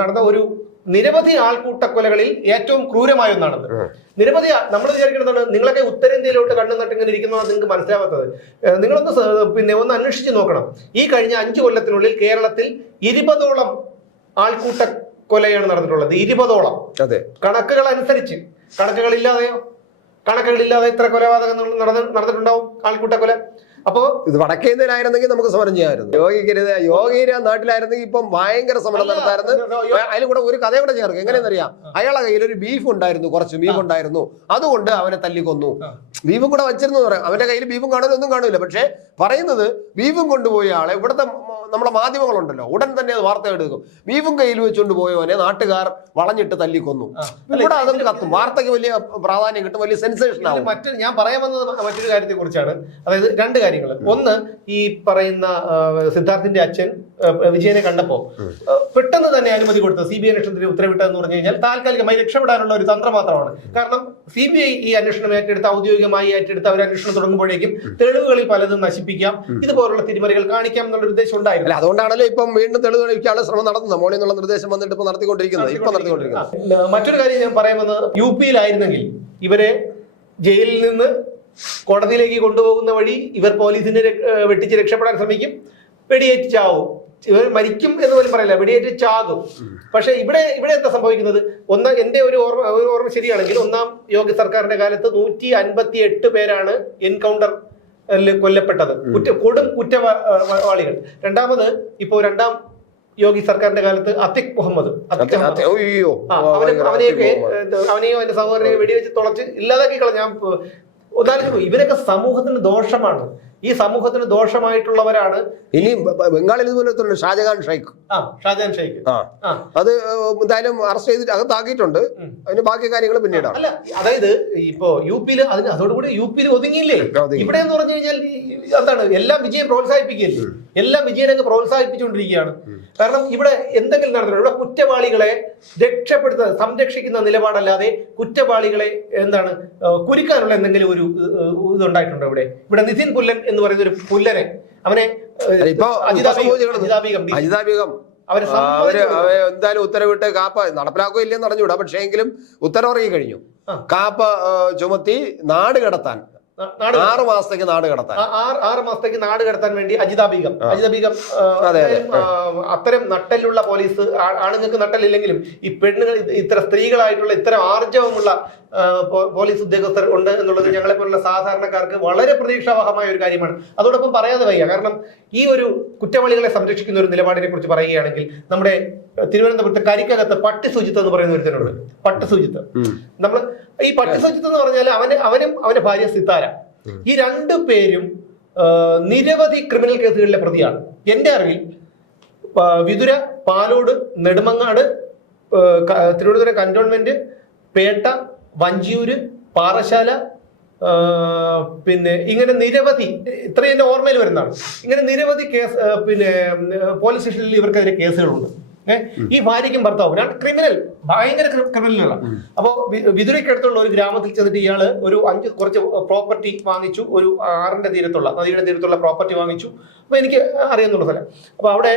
നടന്ന ഒരു നിരവധി ആൾക്കൂട്ടക്കൊലകളിൽ ഏറ്റവും ക്രൂരമായ ഒന്നാണത്. നിരവധി നമ്മൾ വിചാരിക്കുന്നത് നിങ്ങളൊക്കെ ഉത്തരേന്ത്യയിലോട്ട് കണ്ണു നട്ടിങ്ങനെ ഇരിക്കുന്നതാണ് നിങ്ങൾക്ക് മനസ്സിലാവാത്തത്. നിങ്ങളൊന്ന് ഒന്ന് അന്വേഷിച്ച് നോക്കണം. ഈ കഴിഞ്ഞ 5 കൊല്ലത്തിനുള്ളിൽ കേരളത്തിൽ 20ഓളം ആൾക്കൂട്ട കൊലയാണ് നടന്നിട്ടുള്ളത്. 20ഓളം. അതെ, കണക്കുകൾ അനുസരിച്ച്. കണക്കുകളില്ലാതെ ഇത്ര കൊലപാതകങ്ങൾ നടന്നിട്ടുണ്ടാവും, ആൾക്കൂട്ട കൊല. അപ്പോ ഇത് വടക്കേ ഇന്ത്യയിലായിരുന്നെങ്കിൽ നമുക്ക് സമരം ചെയ്യാമായിരുന്നു. യോഗീര നാട്ടിലായിരുന്നെങ്കിൽ ഇപ്പം ഭയങ്കര സമരം നടത്തായിരുന്നു. അതിൽ കൂടെ ഒരു കഥ കൂടെ ചേർക്കും. എങ്ങനെയെന്നറിയാം, അയാളെ കയ്യിൽ ഒരു ബീഫ് ഉണ്ടായിരുന്നു, കുറച്ച് ബീഫ് ഉണ്ടായിരുന്നു, അതുകൊണ്ട് അവനെ തല്ലിക്കൊന്നു. ബീഫും കൂടെ വച്ചിരുന്നു പറയാം. അവന്റെ കയ്യിൽ ബീഫും കാണുന്നൊന്നും കാണില്ല. പക്ഷെ പറയുന്നത് ബീഫും കൊണ്ടുപോയ ആളെ ഇവിടുത്തെ നമ്മുടെ മാധ്യമങ്ങളുണ്ടല്ലോ ഉടൻ തന്നെ അത് വാർത്ത എടുക്കും. ബീഫും കയ്യിൽ വെച്ചുകൊണ്ട് പോയവനെ നാട്ടുകാർ വളഞ്ഞിട്ട് തല്ലിക്കൊന്നു. ഇവിടെ അതും കത്തും. വാർത്തയ്ക്ക് വലിയ പ്രാധാന്യം കിട്ടും, വലിയ സെൻസേഷൻ ആവും. ഞാൻ പറയാൻ വന്നത് മറ്റൊരു കാര്യത്തെ കുറിച്ചാണ്. അതായത് 2 കാര്യങ്ങൾ. ഒന്ന്, ഈ പറയുന്ന സിദ്ധാർത്ഥിന്റെ അച്ഛൻ വിജയനെ കണ്ടപ്പോ പെട്ടെന്ന് തന്നെ അനുമതി കൊടുത്തത്, CBI അന്വേഷണത്തിന് ഉത്തരവിട്ടതെന്ന് പറഞ്ഞു കഴിഞ്ഞാൽ താൽക്കാലികമായി രക്ഷപ്പെടാനുള്ള ഒരു തന്ത്രം മാത്രമാണ്. കാരണം CBI ഈ അന്വേഷണം ഔദ്യോഗികമായി ഏറ്റെടുത്ത് അവർ അന്വേഷണം തുടങ്ങുമ്പോഴേക്കും തെളിവുകളിൽ പലതും നശിപ്പിക്കാം, ഇതുപോലുള്ള തിരിമറികൾ കാണിക്കാം എന്നുള്ള ഉദ്ദേശം ഉണ്ടായിരുന്നു. അതുകൊണ്ടാണല്ലോ ഇപ്പം വീണ്ടും തെളിവ് തെളിയിക്കാനുള്ള ശ്രമം നടത്തുന്നത്. മോളിൽ നിന്നുള്ള നിർദ്ദേശം വന്നിട്ട് ഇപ്പൊ നടത്തിക്കൊണ്ടിരിക്കുന്നത്. മറ്റൊരു കാര്യം ഞാൻ പറയുന്നത്, UP-യിലായിരുന്നെങ്കിൽ ഇവരെ ജയിലിൽ നിന്ന് കോടതിയിലേക്ക് കൊണ്ടുപോകുന്ന വഴി ഇവർ പോലീസിനെ വെട്ടിച്ച് രക്ഷപ്പെടാൻ ശ്രമിക്കും, വെടിയേറ്റ് ചാവും. ഇവർ മരിക്കും എന്ന് പോലും പറയില്ല, വെടിയേറ്റ് ചാകും. പക്ഷെ ഇവിടെ എന്താ സംഭവിക്കുന്നത്? എന്റെ ഒരു ഓർമ്മ ശരിയാണെങ്കിൽ 1ാം യോഗി സർക്കാരിന്റെ കാലത്ത് 158 പേരാണ് എൻകൗണ്ടർ കൊല്ലപ്പെട്ടത്, കൊടും കുറ്റവാളികൾ. രണ്ടാമത് ഇപ്പോ 2ാം യോഗി സർക്കാരിന്റെ കാലത്ത് അത്തിഖ് മുഹമ്മദ്, അവനെയോ എന്റെ സഹോദരനെയോ വെടിവെച്ച് തുളച്ച് ഇല്ലാതാക്കി കളഞ്ഞ. ഒന്നാലും ഇവരൊക്കെ സമൂഹത്തിന് ദോഷമാണ്. ഈ സമൂഹത്തിന് ദോഷമായിട്ടുള്ളവരാണ്. ഇനി ബംഗാളിൽ ഇതുപോലെ ഷാജഹാൻ ഷെയ്ഖ് അത് എന്തായാലും അറസ്റ്റ് ചെയ്തിട്ട് അകത്താക്കിയിട്ടുണ്ട്. അതിന് ബാക്കി കാര്യങ്ങൾ പിന്നീടാണ്. അല്ല, അതായത് ഇപ്പോ UP-യിൽ അതോടുകൂടി UP-യിൽ ഒതുങ്ങിയില്ലേ. ഇവിടെ എന്ന് പറഞ്ഞു കഴിഞ്ഞാൽ എന്താണ്, എല്ലാം വിജയം പ്രോത്സാഹിപ്പിക്കുകയല്ലേ, എല്ലാം വിജയനൊക്കെ പ്രോത്സാഹിപ്പിച്ചുകൊണ്ടിരിക്കുകയാണ്. കാരണം ഇവിടെ എന്തെങ്കിലും നടന്നിട്ടുണ്ട്, ഇവിടെ കുറ്റവാളികളെ സംരക്ഷിക്കുന്ന നിലപാടല്ലാതെ കുറ്റവാളികളെ കുരുക്കാനുള്ള എന്തെങ്കിലും ഒരു ഇതുണ്ടായിട്ടുണ്ടോ? ഇവിടെ നിതിൻ പുല്ലൻ എന്ന് പറയുന്ന ഒരു പുല്ലനെ, അവനെ എന്തായാലും ഉത്തരവിട്ട് കാപ്പ നടപ്പിലാക്കുകയോ ഇല്ലെന്ന് അറിഞ്ഞൂടാ. പക്ഷേ എങ്കിലും ഉത്തരവിറങ്ങി കഴിഞ്ഞു. കാപ്പ ചുമത്തി നാട് കടത്താൻ 6 മാസത്തേക്ക് നാട് കടത്താൻ 6 മാസത്തേക്ക് നാട് കടത്താൻ വേണ്ടി അജിത ബീഗം അത്തരം നട്ടലുള്ള പോലീസ്, ആണുങ്ങൾക്ക് നട്ടലില്ലെങ്കിലും ഈ പെണ്ണുകൾ, ഇത്തരം സ്ത്രീകളായിട്ടുള്ള ഇത്തരം ആർജവമുള്ള പോലീസ് ഉദ്യോഗസ്ഥർ ഉണ്ട് എന്നുള്ളത് ഞങ്ങളെ പോലുള്ള സാധാരണക്കാർക്ക് വളരെ പ്രതീക്ഷാവഹമായ ഒരു കാര്യമാണ്. അതോടൊപ്പം പറയാതെ വയ്യ. കാരണം ഈ ഒരു കുറ്റവാളികളെ സംരക്ഷിക്കുന്ന ഒരു നിലപാടിനെ കുറിച്ച് പറയുകയാണെങ്കിൽ, നമ്മുടെ തിരുവനന്തപുരത്ത് കരിക്കകത്ത് പട്ടിസുജിത്ത് എന്ന് പറയുന്ന ഒരുത്തനുണ്ട്. പട്ടിസുജിത്ത്, നമ്മൾ ഈ പട്ടിസുജിത്ത് എന്ന് പറഞ്ഞാൽ അവനും അവന്റെ ഭാര്യ സിത്താര, ഈ 2 പേരും നിരവധി ക്രിമിനൽ കേസുകളിലെ പ്രതിയാണ്. എന്റെ അറിവിൽ വിതുര, പാലോട്, നെടുമങ്ങാട്, തിരുവനന്തപുരം കന്റോൺമെന്റ്, പേട്ട, വഞ്ചിയൂര്, പാറശാല, പിന്നെ ഇങ്ങനെ നിരവധി, ഇത്രയും എന്റെ ഓർമ്മയിൽ വരുന്നതാണ്, ഇങ്ങനെ നിരവധി കേസ് പോലീസ് സ്റ്റേഷനിൽ ഇവർക്കെതിരെ കേസുകളുണ്ട്. ഈ ഭാര്യയ്ക്കും ഭർത്താവും ഭയങ്കര ക്രിമിനലുകളാണ്. അപ്പോ വിതുരയ്ക്കടുത്തുള്ള ഒരു ഗ്രാമത്തിൽ ചെന്നിട്ട് ഇയാള് കുറച്ച് പ്രോപ്പർട്ടി വാങ്ങിച്ചു, ഒരു നദിയുടെ തീരത്തുള്ള പ്രോപ്പർട്ടി വാങ്ങിച്ചു. അപ്പൊ എനിക്ക് അറിയാന്നുള്ള സ്ഥലം. അപ്പൊ അവിടെ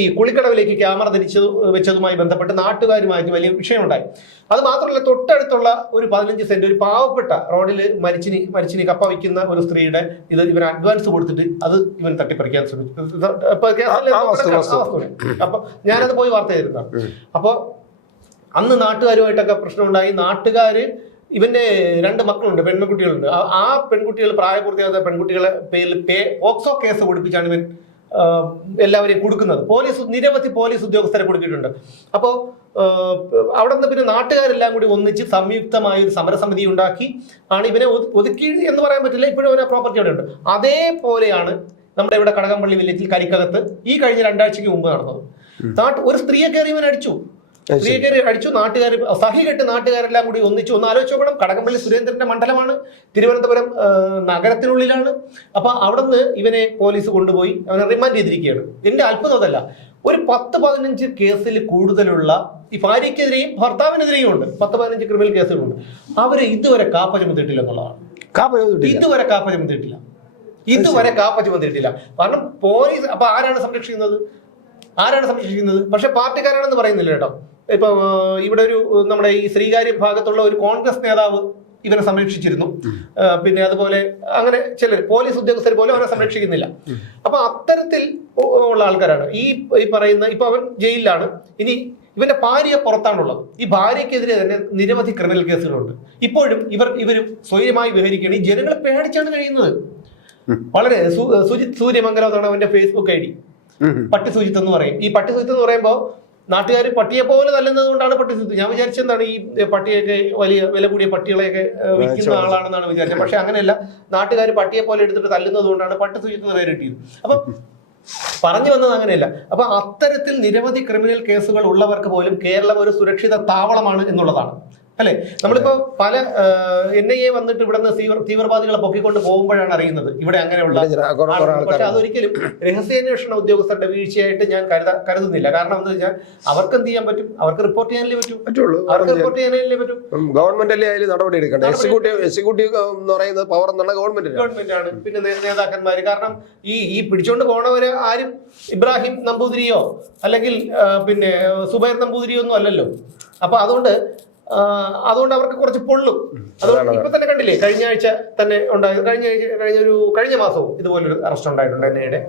ഈ കുളിക്കടവിലേക്ക് ക്യാമറ വെച്ചതുമായി ബന്ധപ്പെട്ട് നാട്ടുകാരുമായിട്ട് വലിയ വിഷയമുണ്ടായി. അത് മാത്രമല്ല, തൊട്ടടുത്തുള്ള ഒരു 15 സെന്റ് ഒരു പാവപ്പെട്ട റോഡിൽ മരിച്ചിനി കപ്പ വയ്ക്കുന്ന ഒരു സ്ത്രീയുടെ ഇവൻ അഡ്വാൻസ് കൊടുത്തിട്ട് അത് ഇവൻ തട്ടിപ്പറിക്കാൻ ശ്രമിച്ചു. അപ്പൊ ഞാനത് പോയി വാർത്ത ചെയ്തിരുന്നതാണ്. അപ്പൊ അന്ന് നാട്ടുകാരുമായിട്ടൊക്കെ പ്രശ്നമുണ്ടായി. നാട്ടുകാര്, ഇവന്റെ 2 മക്കളുണ്ട്, പെൺകുട്ടികളുണ്ട്. ആ പെൺകുട്ടികൾ, പ്രായപൂർത്തിയാകാത്ത പെൺകുട്ടികളെ പേരിൽ പോക്സോ കേസ് കൊടുപ്പിച്ചാണ് ഇവൻ എല്ലാവരെയും കൊടുക്കുന്നത്. നിരവധി പോലീസ് ഉദ്യോഗസ്ഥരെ കൊടുക്കിയിട്ടുണ്ട്. അപ്പോൾ അവിടെ നിന്ന് പിന്നെ നാട്ടുകാരെല്ലാം കൂടി ഒന്നിച്ച് സംയുക്തമായ ഒരു സമരസമിതി ഉണ്ടാക്കി ആണ് ഇവനെ ഒതുക്കി എന്ന് പറയാൻ പറ്റില്ല. ഇപ്പോഴും അവന് പ്രോപ്പർട്ടി അവിടെ ഉണ്ട്. അതേപോലെയാണ് നമ്മുടെ ഇവിടെ കടകംപള്ളി വില്ലേജിൽ കരിക്കകത്ത് ഈ കഴിഞ്ഞ 2 ആഴ്ചയ്ക്ക് മുമ്പ് നടന്നത്. ഒരു സ്ത്രീയെ കയറി ഇവൻ അടിച്ചു. നാട്ടുകാർ സഹികെട്ട് നാട്ടുകാരെല്ലാം കൂടി ഒന്നിച്ചു. ഒന്ന് ആലോചിച്ച് നോക്കണം, കടകംപള്ളി സുരേന്ദ്രന്റെ മണ്ഡലമാണ്, തിരുവനന്തപുരം നഗരത്തിനുള്ളിലാണ്. അപ്പൊ അവിടെ നിന്ന് ഇവനെ പോലീസ് കൊണ്ടുപോയി അവനെ റിമാൻഡ് ചെയ്തിരിക്കുകയാണ്. എന്റെ അത്ഭുതം അതല്ല, ഒരു 10-15 കേസിൽ കൂടുതലുള്ള ഈ ഭാര്യയ്ക്കെതിരെയും ഭർത്താവിനെതിരെയും ഉണ്ട് 10-15 ക്രിമിനൽ കേസുകളുണ്ട്. അവരെ ഇതുവരെ കാപ്പ ചുമത്തിയിട്ടില്ല എന്നുള്ളതാണ്. ഇതുവരെ കാപ്പ ചുമത്തിയിട്ടില്ല. കാരണം പോലീസ്, അപ്പൊ ആരാണ് സംരക്ഷിക്കുന്നത്? ആരാണ് സംരക്ഷിക്കുന്നത്? പക്ഷെ പാർട്ടിക്കാരാണെന്ന് പറയുന്നില്ല കേട്ടോ. ഇപ്പൊ ഇവിടെ ഒരു നമ്മുടെ ഈ ശ്രീകാര്യം ഭാഗത്തുള്ള ഒരു കോൺഗ്രസ് നേതാവ് ഇവനെ സംരക്ഷിച്ചിരുന്നു. പിന്നെ അതുപോലെ അങ്ങനെ ചിലർ പോലീസ് ഉദ്യോഗസ്ഥർ പോലും അവനെ സംരക്ഷിക്കുന്നില്ല. അപ്പൊ അത്തരത്തിൽ ഉള്ള ആൾക്കാരാണ് ഈ പറയുന്ന. ഇപ്പൊ അവൻ ജയിലിലാണ്. ഇനി ഇവന്റെ ഭാര്യ പുറത്താണുള്ളത്. ഈ ഭാര്യക്കെതിരെ തന്നെ നിരവധി ക്രിമിനൽ കേസുകളുണ്ട്. ഇപ്പോഴും ഇവരും സ്വയമായി വിവരിക്കുകയാണ്. ഈ ജനങ്ങളെ പേടിച്ചാണ് കഴിയുന്നത്. വളരെ സുജിത് സൂര്യമംഗലം എന്നാണ് അവന്റെ ഫേസ്ബുക്ക് ഐഡി. പട്ടി സുജിത്ത് എന്ന് പറയും. ഈ പട്ടി സുജിത്ത് എന്ന് പറയുമ്പോൾ നാട്ടുകാർ പട്ടിയെ പോലെ തല്ലുന്നത് കൊണ്ടാണ് പട്ടി സുജിത്ത്. ഞാൻ വിചാരിച്ചെന്താണ് ഈ പട്ടിയൊക്കെ വലിയ വില കൂടിയ പട്ടികളെയൊക്കെ വിൽക്കുന്ന ആളാണെന്നാണ് വിചാരിച്ചത്. പക്ഷെ അങ്ങനെയല്ല, നാട്ടുകാർ പട്ടിയെ പോലെ എടുത്തിട്ട് തല്ലുന്നത് കൊണ്ടാണ് പട്ടി സുജിത്ത് എന്ന് പേരിട്ടിയത്. അപ്പൊ പറഞ്ഞു വന്നത് അങ്ങനെയല്ല. അപ്പൊ അത്തരത്തിൽ നിരവധി ക്രിമിനൽ കേസുകൾ ഉള്ളവർക്ക് പോലും കേരളം ഒരു സുരക്ഷിത താവളമാണ് എന്നുള്ളതാണ് അല്ലെ. നമ്മളിപ്പോ പല NIA വന്നിട്ട് ഇവിടുന്ന് തീവ്രവാദികളെ പൊക്കിക്കൊണ്ട് പോകുമ്പോഴാണ് അറിയുന്നത് ഇവിടെ അങ്ങനെയുള്ള. പക്ഷെ അതൊരിക്കലും രഹസ്യാന്വേഷണ ഉദ്യോഗസ്ഥരുടെ വീഴ്ചയായിട്ട് ഞാൻ കരുതുന്നില്ല. കാരണം എന്താ വെച്ചാൽ അവർക്ക് എന്ത് ചെയ്യാൻ പറ്റും? അവർക്ക് റിപ്പോർട്ട് ചെയ്യാനല്ലേ പറ്റുള്ളൂ. അവർക്ക് റിപ്പോർട്ട് ചെയ്യാനല്ലേ പറ്റും. ഗവൺമെന്റ് അല്ലേ അതിൽ നടപടി എടുക്കേണ്ടത്. എക്സിക്യൂട്ടീവ് എന്ന് പറയുന്നത് പവർ എന്നുള്ള ഗവൺമെന്റ് ആണ്. പിന്നെ നേതാക്കന്മാര്. കാരണം ഈ പിടിച്ചോണ്ട് പോണവര് ആരും ഇബ്രാഹിം നമ്പൂതിരിയോ അല്ലെങ്കിൽ പിന്നെ സുബൈർ നമ്പൂതിരിയോ ഒന്നും അല്ലല്ലോ. അപ്പൊ അതുകൊണ്ട് അവർക്ക് കുറച്ച് പൊള്ളും. അതുകൊണ്ട് ഇപ്പൊ തന്നെ കണ്ടില്ലേ, കഴിഞ്ഞ ആഴ്ച തന്നെ ഉണ്ടായത്. കഴിഞ്ഞ മാസവും ഇതുപോലൊരു അറസ്റ്റ് ഉണ്ടായിട്ടുണ്ട് NIA-യുടെ.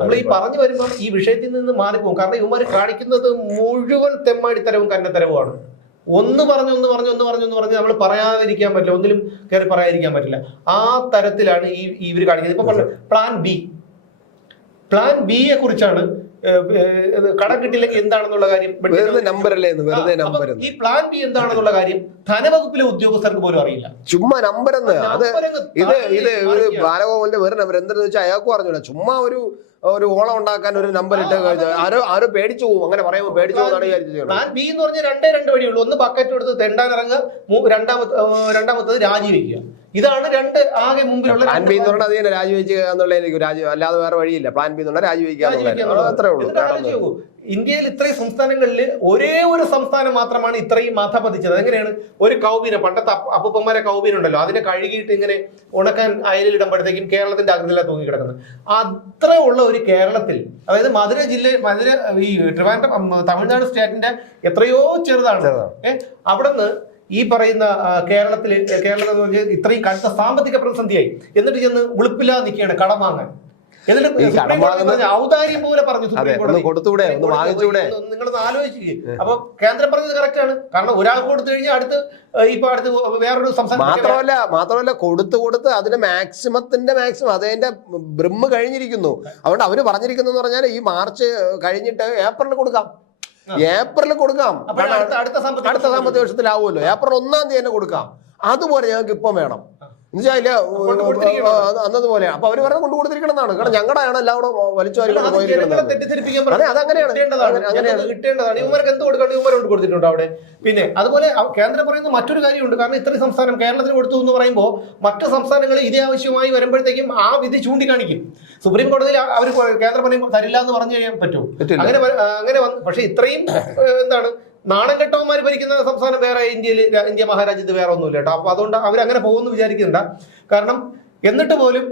നമ്മൾ ഈ പറഞ്ഞു വരുമ്പോൾ ഈ വിഷയത്തിൽ നിന്ന് മാറിപ്പോകും. കാരണം ഇവന്മാർ കാണിക്കുന്നത് മുഴുവൻ തെമ്മാടിത്തരവും കന്നത്തരവുമാണ്. ഒന്ന് പറഞ്ഞു നമ്മൾ പറയാതിരിക്കാൻ പറ്റില്ല. ഒന്നിലും കയറി പറയാതിരിക്കാൻ പറ്റില്ല. ആ തരത്തിലാണ് ഇവർ കാണിക്കുന്നത്. ഇപ്പൊ പറഞ്ഞു പ്ലാൻ ബിയെ കുറിച്ചാണ്. കടം കിട്ടില്ലെങ്കിൽ എന്താണെന്നുള്ള കാര്യം ഈ പ്ലാൻ ബി എന്താണെന്നുള്ള കാര്യം ധനവകുപ്പിലെ ഉദ്യോഗസ്ഥർക്ക് പോലും അറിയില്ല. ചുമ്മാ നമ്പർ ഇത് ബാലഗോപാലിന്റെ വേറെ നമ്പർ എന്താണെന്ന് വെച്ചാൽ അയാൾക്ക് പറഞ്ഞില്ല. ചുമ്മാ ഒരു ഓളം ഉണ്ടാക്കാൻ ഒരു നമ്പർ ഇട്ട് ആരോ പേടിച്ചു പോകും. അങ്ങനെ പറയുമ്പോൾ പേടിച്ചു പോകുന്നതാണ് വിചാരിച്ചത്. പ്ലാൻ ബി എന്ന് പറഞ്ഞാൽ രണ്ടേ വഴിയുള്ളൂ. ഒന്ന് ബക്കറ്റ് എടുത്ത് തെണ്ടാനിറങ്ങുക, രണ്ടാമത്തത് രാജിവെക്കുക. ഇതാണ് ആകെ മുമ്പിലുള്ള പ്ലാൻ ബി എന്ന് പറഞ്ഞാൽ അത് തന്നെ രാജിവെക്കുക എന്നുള്ളതിലേക്ക് അല്ലാതെ വേറെ വഴിയില്ല. പ്ലാൻ ബി എന്നുള്ള രാജിവെക്കുക അത്രേ ഉള്ളൂ. ഇന്ത്യയിൽ ഇത്രയും സംസ്ഥാനങ്ങളിൽ ഒരേ ഒരു സംസ്ഥാനം മാത്രമാണ് ഇത്രയും മഥപതിച്ചത്. എങ്ങനെയാണ്? ഒരു കൗബീന, പണ്ടത്തെ അപ്പൂപ്പന്മാരെ കൗബീനുണ്ടല്ലോ, അതിനെ കഴുകിയിട്ട് ഇങ്ങനെ ഉണക്കാൻ അയലിടുമ്പോഴത്തേക്കും കേരളത്തിന്റെ അകത്തിലാണ് തൂങ്ങിക്കിടക്കുന്നത്. അത്ര ഉള്ള ഒരു കേരളത്തിൽ, അതായത് മധുര ഈ ട്രിവാൻഡ്രം തമിഴ്നാട് സ്റ്റേറ്റിന്റെ എത്രയോ ചെറുതാണ്. അവിടുന്ന് ഈ പറയുന്ന കേരളത്തിൽ ഇത്രയും കടുത്ത സാമ്പത്തിക പ്രതിസന്ധിയായി. എന്നിട്ട് ചെന്ന് ഉളുപ്പില്ലാതെ നിൽക്കുകയാണ് കടം വാങ്ങാൻ. ഔദാര്യം പോലെ പറഞ്ഞു നിങ്ങളൊന്ന് ആലോചിക്കുക. അപ്പൊ കേന്ദ്രം പറഞ്ഞത് കറക്റ്റ് ആണ്. കാരണം ഒരാൾക്ക് കൊടുത്തു കഴിഞ്ഞാൽ അടുത്ത് വേറൊരു സംസ്ഥാനം മാത്രമല്ല കൊടുത്ത് അതിന്റെ മാക്സിമം അതിന്റെ ബ്രിമ്മ് കഴിഞ്ഞിരിക്കുന്നു. അതുകൊണ്ട് അവര് പറഞ്ഞിരിക്കുന്നു പറഞ്ഞാൽ ഈ മാർച്ച് കഴിഞ്ഞിട്ട് ഏപ്രിലിൽ കൊടുക്കാം. അടുത്ത സാമ്പത്തിക വർഷത്തിലാവുമല്ലോ. ഏപ്രിൽ 1-ാം തീയതി തന്നെ കൊടുക്കാം. അതുപോലെ ഞങ്ങൾക്ക് ഇപ്പം വേണം അന്നതുപോലെ. അപ്പൊ അവര് പറഞ്ഞ കൊണ്ടു കൊടുത്തിരിക്കണം എന്നാണ്. കാരണം ഞങ്ങളുടെ ആണ് എല്ലാവരും വലിച്ചു കൊടുത്തിട്ടുണ്ട് അവിടെ. പിന്നെ അതുപോലെ കേന്ദ്രം പറയുന്ന മറ്റൊരു കാര്യമുണ്ട്. കാരണം ഇത്രയും സംസ്ഥാനം കേരളത്തിന് കൊടുത്തു എന്ന് പറയുമ്പോൾ മറ്റു സംസ്ഥാനങ്ങൾ ഇതേ ആവശ്യമായി വരുമ്പോഴത്തേക്കും ആ വിധി ചൂണ്ടിക്കാണിക്കും. സുപ്രീം കോടതിയിൽ അവർ കേന്ദ്രം പറയുമ്പോൾ തരില്ല എന്ന് പറഞ്ഞു കഴിയാൻ പറ്റുമോ? അങ്ങനെ പക്ഷെ ഇത്രയും എന്താണ് നാണം കെട്ടവന്മാർ ഭരിക്കുന്ന സംസ്ഥാനം വേറെ ഇന്ത്യ മഹാരാജ്യത്ത് വേറെ ഒന്നുമില്ല കേട്ടോ. അപ്പൊ അതുകൊണ്ട് അവരങ്ങനെ പോകുമെന്ന് വിചാരിക്കുന്നുണ്ട. കാരണം എന്നിട്ട് പോലും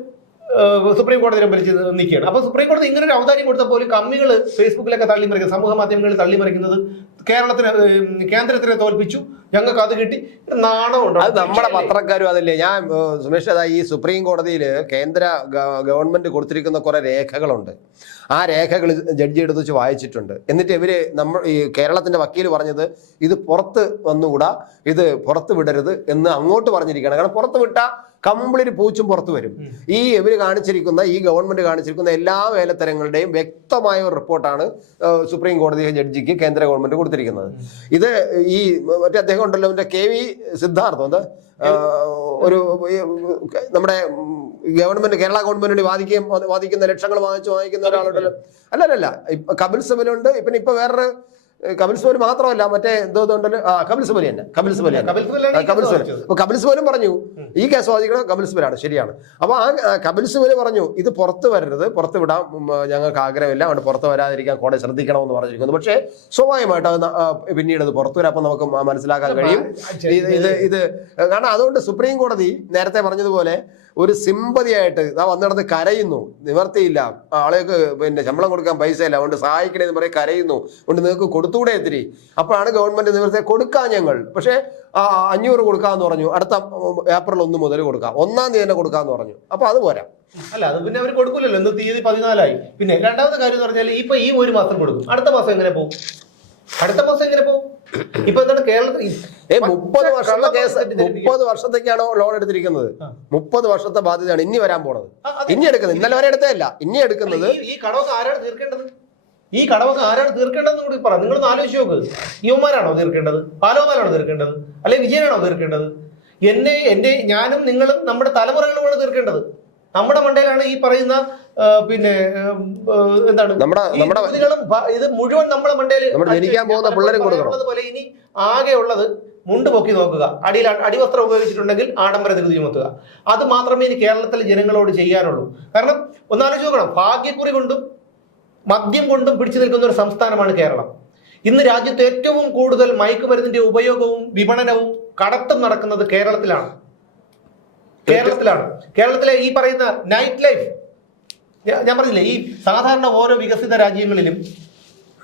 സുപ്രീം കോടതിയെ ഭരിച്ച് നിൽക്കുകയാണ്. അപ്പൊ സുപ്രീം കോടതി ഇങ്ങനെ ഒരു ഔദാര്യം കൊടുത്താൽ പോലും കമ്മികൾ ഫേസ്ബുക്കിലൊക്കെ തള്ളിമറിക്കുന്നത്, സമൂഹ മാധ്യമങ്ങളിൽ തള്ളിമറിക്കുന്നത് കേന്ദ്രത്തിനെ തോൽപ്പിച്ചു, ഞങ്ങൾക്ക് അത് കിട്ടി, നാണമുണ്ട്. അത് നമ്മുടെ പത്രക്കാരും അതല്ലേ. ഞാൻ സുമേഷ്, ഈ സുപ്രീം കോടതിയിൽ കേന്ദ്ര ഗവൺമെന്റ് കൊടുത്തിരിക്കുന്ന കുറെ രേഖകളുണ്ട്. ആ രേഖകൾ ജഡ്ജി എടുത്ത് വെച്ച് വായിച്ചിട്ടുണ്ട്. എന്നിട്ട് ഈ കേരളത്തിന്റെ വക്കീൽ പറഞ്ഞത് ഇത് പുറത്ത് വന്നുകൂടാ, ഇത് പുറത്ത് വിടരുത് എന്ന് അങ്ങോട്ട് പറഞ്ഞിരിക്കുകയാണ്. കാരണം പുറത്ത് വിട്ടാൽ കംപ്ലീറ്റ് പൂച്ചും പുറത്തു വരും. ഈ ഗവൺമെന്റ് കാണിച്ചിരിക്കുന്ന എല്ലാ വേലത്തരങ്ങളുടെയും വ്യക്തമായ ഒരു റിപ്പോർട്ടാണ് സുപ്രീം കോടതി ജഡ്ജിക്ക് കേന്ദ്ര ഗവൺമെന്റ് കൊടുത്തിരിക്കുന്നത്. ഇത് ഈ മറ്റേ അദ്ദേഹം ഉണ്ടല്ലോ, KV സിദ്ധാർത്ഥം, ഒരു നമ്മുടെ കേരള ഗവൺമെന്റിന് വാദിക്കുന്ന ലക്ഷങ്ങൾ വാങ്ങിക്കുന്ന ഒരാളുണ്ടല്ലോ. അല്ലല്ല, കപിൽ സിബലുണ്ട്. ഇപ്പൊ വേറൊരു കപിൽ സിബൽ മാത്രമല്ല, മറ്റേ എന്തോന്നുണ്ടല്ലോ, കപിൽ സിബൽ തന്നെ. കപിൽ സിബലും പറഞ്ഞു ഈ കേസ് വാദിക്കുന്നത് കപിൽ സിബലാണ്, ശരിയാണ്. അപ്പൊ ആ കപിൽ സിബൽ പറഞ്ഞു ഇത് പുറത്ത് വരരുത്, പുറത്ത് വിടാൻ ഞങ്ങൾക്ക് ആഗ്രഹമില്ല, അതുകൊണ്ട് പുറത്ത് വരാതിരിക്കാൻ കോടതി ശ്രദ്ധിക്കണമെന്ന് പറഞ്ഞിരിക്കുന്നു. പക്ഷേ സ്വാഭാവികമായിട്ട് പിന്നീട് അത് പുറത്തു വരാം. അപ്പൊ നമുക്ക് മനസ്സിലാക്കാൻ കഴിയും ഇത് കാരണം അതുകൊണ്ട് സുപ്രീം കോടതി നേരത്തെ പറഞ്ഞതുപോലെ ഒരു സിമ്പതിയായിട്ട് ഇതാ വന്നിടത്ത് കരയുന്നു, നിവർത്തിയില്ല, ആളുകൾക്ക് പിന്നെ ശമ്പളം കൊടുക്കാൻ പൈസ ഇല്ല, അതുകൊണ്ട് സഹായിക്കണേന്ന് പറയും, കരയുന്നു, അതുകൊണ്ട് നിങ്ങൾക്ക് കൊടുത്തുകൂടെ എത്തിരി. അപ്പോഴാണ് ഗവൺമെന്റ് നിവർത്തി കൊടുക്കാം ഞങ്ങൾ, പക്ഷേ 500 കൊടുക്കാമെന്ന് പറഞ്ഞു, അടുത്ത ഏപ്രിൽ 1 മുതൽ കൊടുക്കാം, 1-ാം തീയതി തന്നെ കൊടുക്കാമെന്ന് പറഞ്ഞു. അപ്പൊ അത് പോരാ. അല്ല, അത് പിന്നെ അവർ കൊടുക്കില്ലല്ലോ. ഇന്ന് തീയതി 14 പിന്നെ രണ്ടാമത്തെ കാര്യം എന്ന് പറഞ്ഞാൽ ഇപ്പൊ ഈ 1 മാസം കൊടുക്കും, അടുത്ത മാസം എങ്ങനെ പോകും? അടുത്ത മാസം എങ്ങനെ പോകും? ഇപ്പൊ എന്താണ് കേരളത്തിൽ 30 വർഷത്തെ കേസ്, 30 വർഷത്തേക്കാണോ ലോൺ എടുത്തിരിക്കുന്നത്? 30 വർഷത്തെ ബാധ്യതയാണ് ഇനി വരാൻ പോണത്. ഇനി എടുക്കുന്നത് ഇന്നലെ വരെ എടുത്തതല്ല, ഇനി എടുക്കുന്നത്. ഈ കടമൊക്കെ ആരാണ് തീർക്കേണ്ടത്? ഈ കടമൊക്കെ ആരാണ് തീർക്കേണ്ടതെന്ന് കൂടി പറ. നിങ്ങളൊന്ന് ആലോചിച്ച് നോക്ക്. യുവമാരാണോ തീർക്കേണ്ടത്? പാലോമാരാണോ തീർക്കേണ്ടത്? അല്ലെ വിജയനാണോ തീർക്കേണ്ടത്? ഞാനും നിങ്ങളും നമ്മുടെ തലമുറകളുമാണ് തീർക്കേണ്ടത്. നമ്മുടെ മണ്ടയിലാണ് ഈ പറയുന്ന പിന്നെ എന്താണ് ഇത് മുഴുവൻ നമ്മുടെ മണ്ടയിൽ പോലെ. ഇനി ആകെ ഉള്ളത് മുണ്ട് പൊക്കി നോക്കുക, അടിവസ്ത്രം ഉപയോഗിച്ചിട്ടുണ്ടെങ്കിൽ ആഡംബര നികുതി ചുമത്തുക. അത് മാത്രമേ ഇനി കേരളത്തിലെ ജനങ്ങളോട് ചെയ്യാനുള്ളൂ. കാരണം ഒന്നാലോചിച്ച് നോക്കണം, ഭാഗ്യക്കുറി കൊണ്ടും മദ്യം കൊണ്ടും പിടിച്ചു നിൽക്കുന്ന ഒരു സംസ്ഥാനമാണ് കേരളം. ഇന്ന് രാജ്യത്ത് ഏറ്റവും കൂടുതൽ മയക്കുമരുന്നിന്റെ ഉപയോഗവും വിപണനവും കടത്തും നടക്കുന്നത് കേരളത്തിലാണ്. കേരളത്തിലെ ഈ പറയുന്ന നൈറ്റ് ലൈഫ്, ഞാൻ പറഞ്ഞില്ലേ, ഈ സാധാരണ ഓരോ വികസിത രാജ്യങ്ങളിലും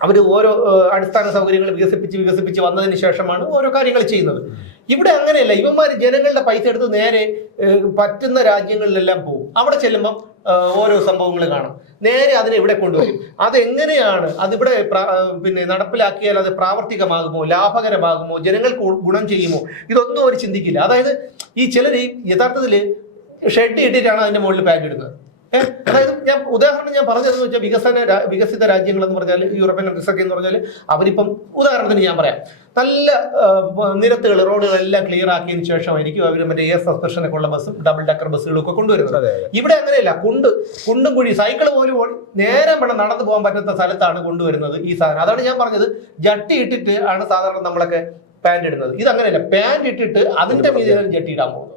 അവർ ഓരോ അടിസ്ഥാന സൗകര്യങ്ങൾ വികസിപ്പിച്ച് വന്നതിന് ശേഷമാണ് ഓരോ കാര്യങ്ങൾ ചെയ്യുന്നത്. ഇവിടെ അങ്ങനെയല്ല. ഇവന്മാർ ജനങ്ങളുടെ പൈസ എടുത്ത് നേരെ പറ്റുന്ന രാജ്യങ്ങളിലെല്ലാം പോകും. അവിടെ ചെല്ലുമ്പം ഓരോ സംഭവങ്ങൾ കാണാം, നേരെ അതിനെ ഇവിടെ കൊണ്ടുവരും. അതെങ്ങനെയാണ് അതിവിടെ പിന്നെ നടപ്പിലാക്കിയാൽ അത് പ്രാവർത്തികമാകുമോ, ലാഭകരമാകുമോ, ജനങ്ങൾക്ക് ഗുണം ചെയ്യുമോ, ഇതൊന്നും അവർ ചിന്തിക്കില്ല. അതായത് ഈ ചിലർ യഥാർത്ഥത്തിൽ ഷെഡ് ഇട്ടിട്ടാണ് അതിന്റെ മുകളിൽ പാൻറ് ഇടുന്നത്. അതായത് ഉദാഹരണം ഞാൻ പറഞ്ഞതെന്ന് വെച്ചാൽ വികസിത രാജ്യങ്ങൾ എന്ന് പറഞ്ഞാൽ യൂറോപ്യൻ കൺട്രീസൊക്കെ എന്ന് പറഞ്ഞാൽ അവരിപ്പം ഉദാഹരണത്തിന് ഞാൻ പറയാം, നല്ല നിരത്തുകൾ റോഡുകളെല്ലാം ക്ലിയർ ആക്കിയതിന് ശേഷമായിരിക്കും അവർ മറ്റേ എയർ സസ്പെൻഷനൊക്കെ ഉള്ള ബസ്സും ഡബിൾ ഡക്കർ ബസ്സുകളും ഒക്കെ കൊണ്ടുവരുന്നത്. ഇവിടെ അങ്ങനെയല്ല. കുണ്ടും കുഴി സൈക്കിൾ പോലും നേരെ വേണം നടന്നു പോകാൻ പറ്റുന്ന സ്ഥലത്താണ് കൊണ്ടുവരുന്നത് ഈ സാധനം. അതാണ് ഞാൻ പറഞ്ഞത്, ജട്ടി ഇട്ടിട്ട് ആണ് സാധാരണ നമ്മളൊക്കെ പാൻറ് ഇടുന്നത്. ഇതങ്ങനെയല്ല, പാൻറ് ഇട്ടിട്ട് അതിന്റെ മീതെ ജട്ടി ഇടാൻ പോകുന്നത്.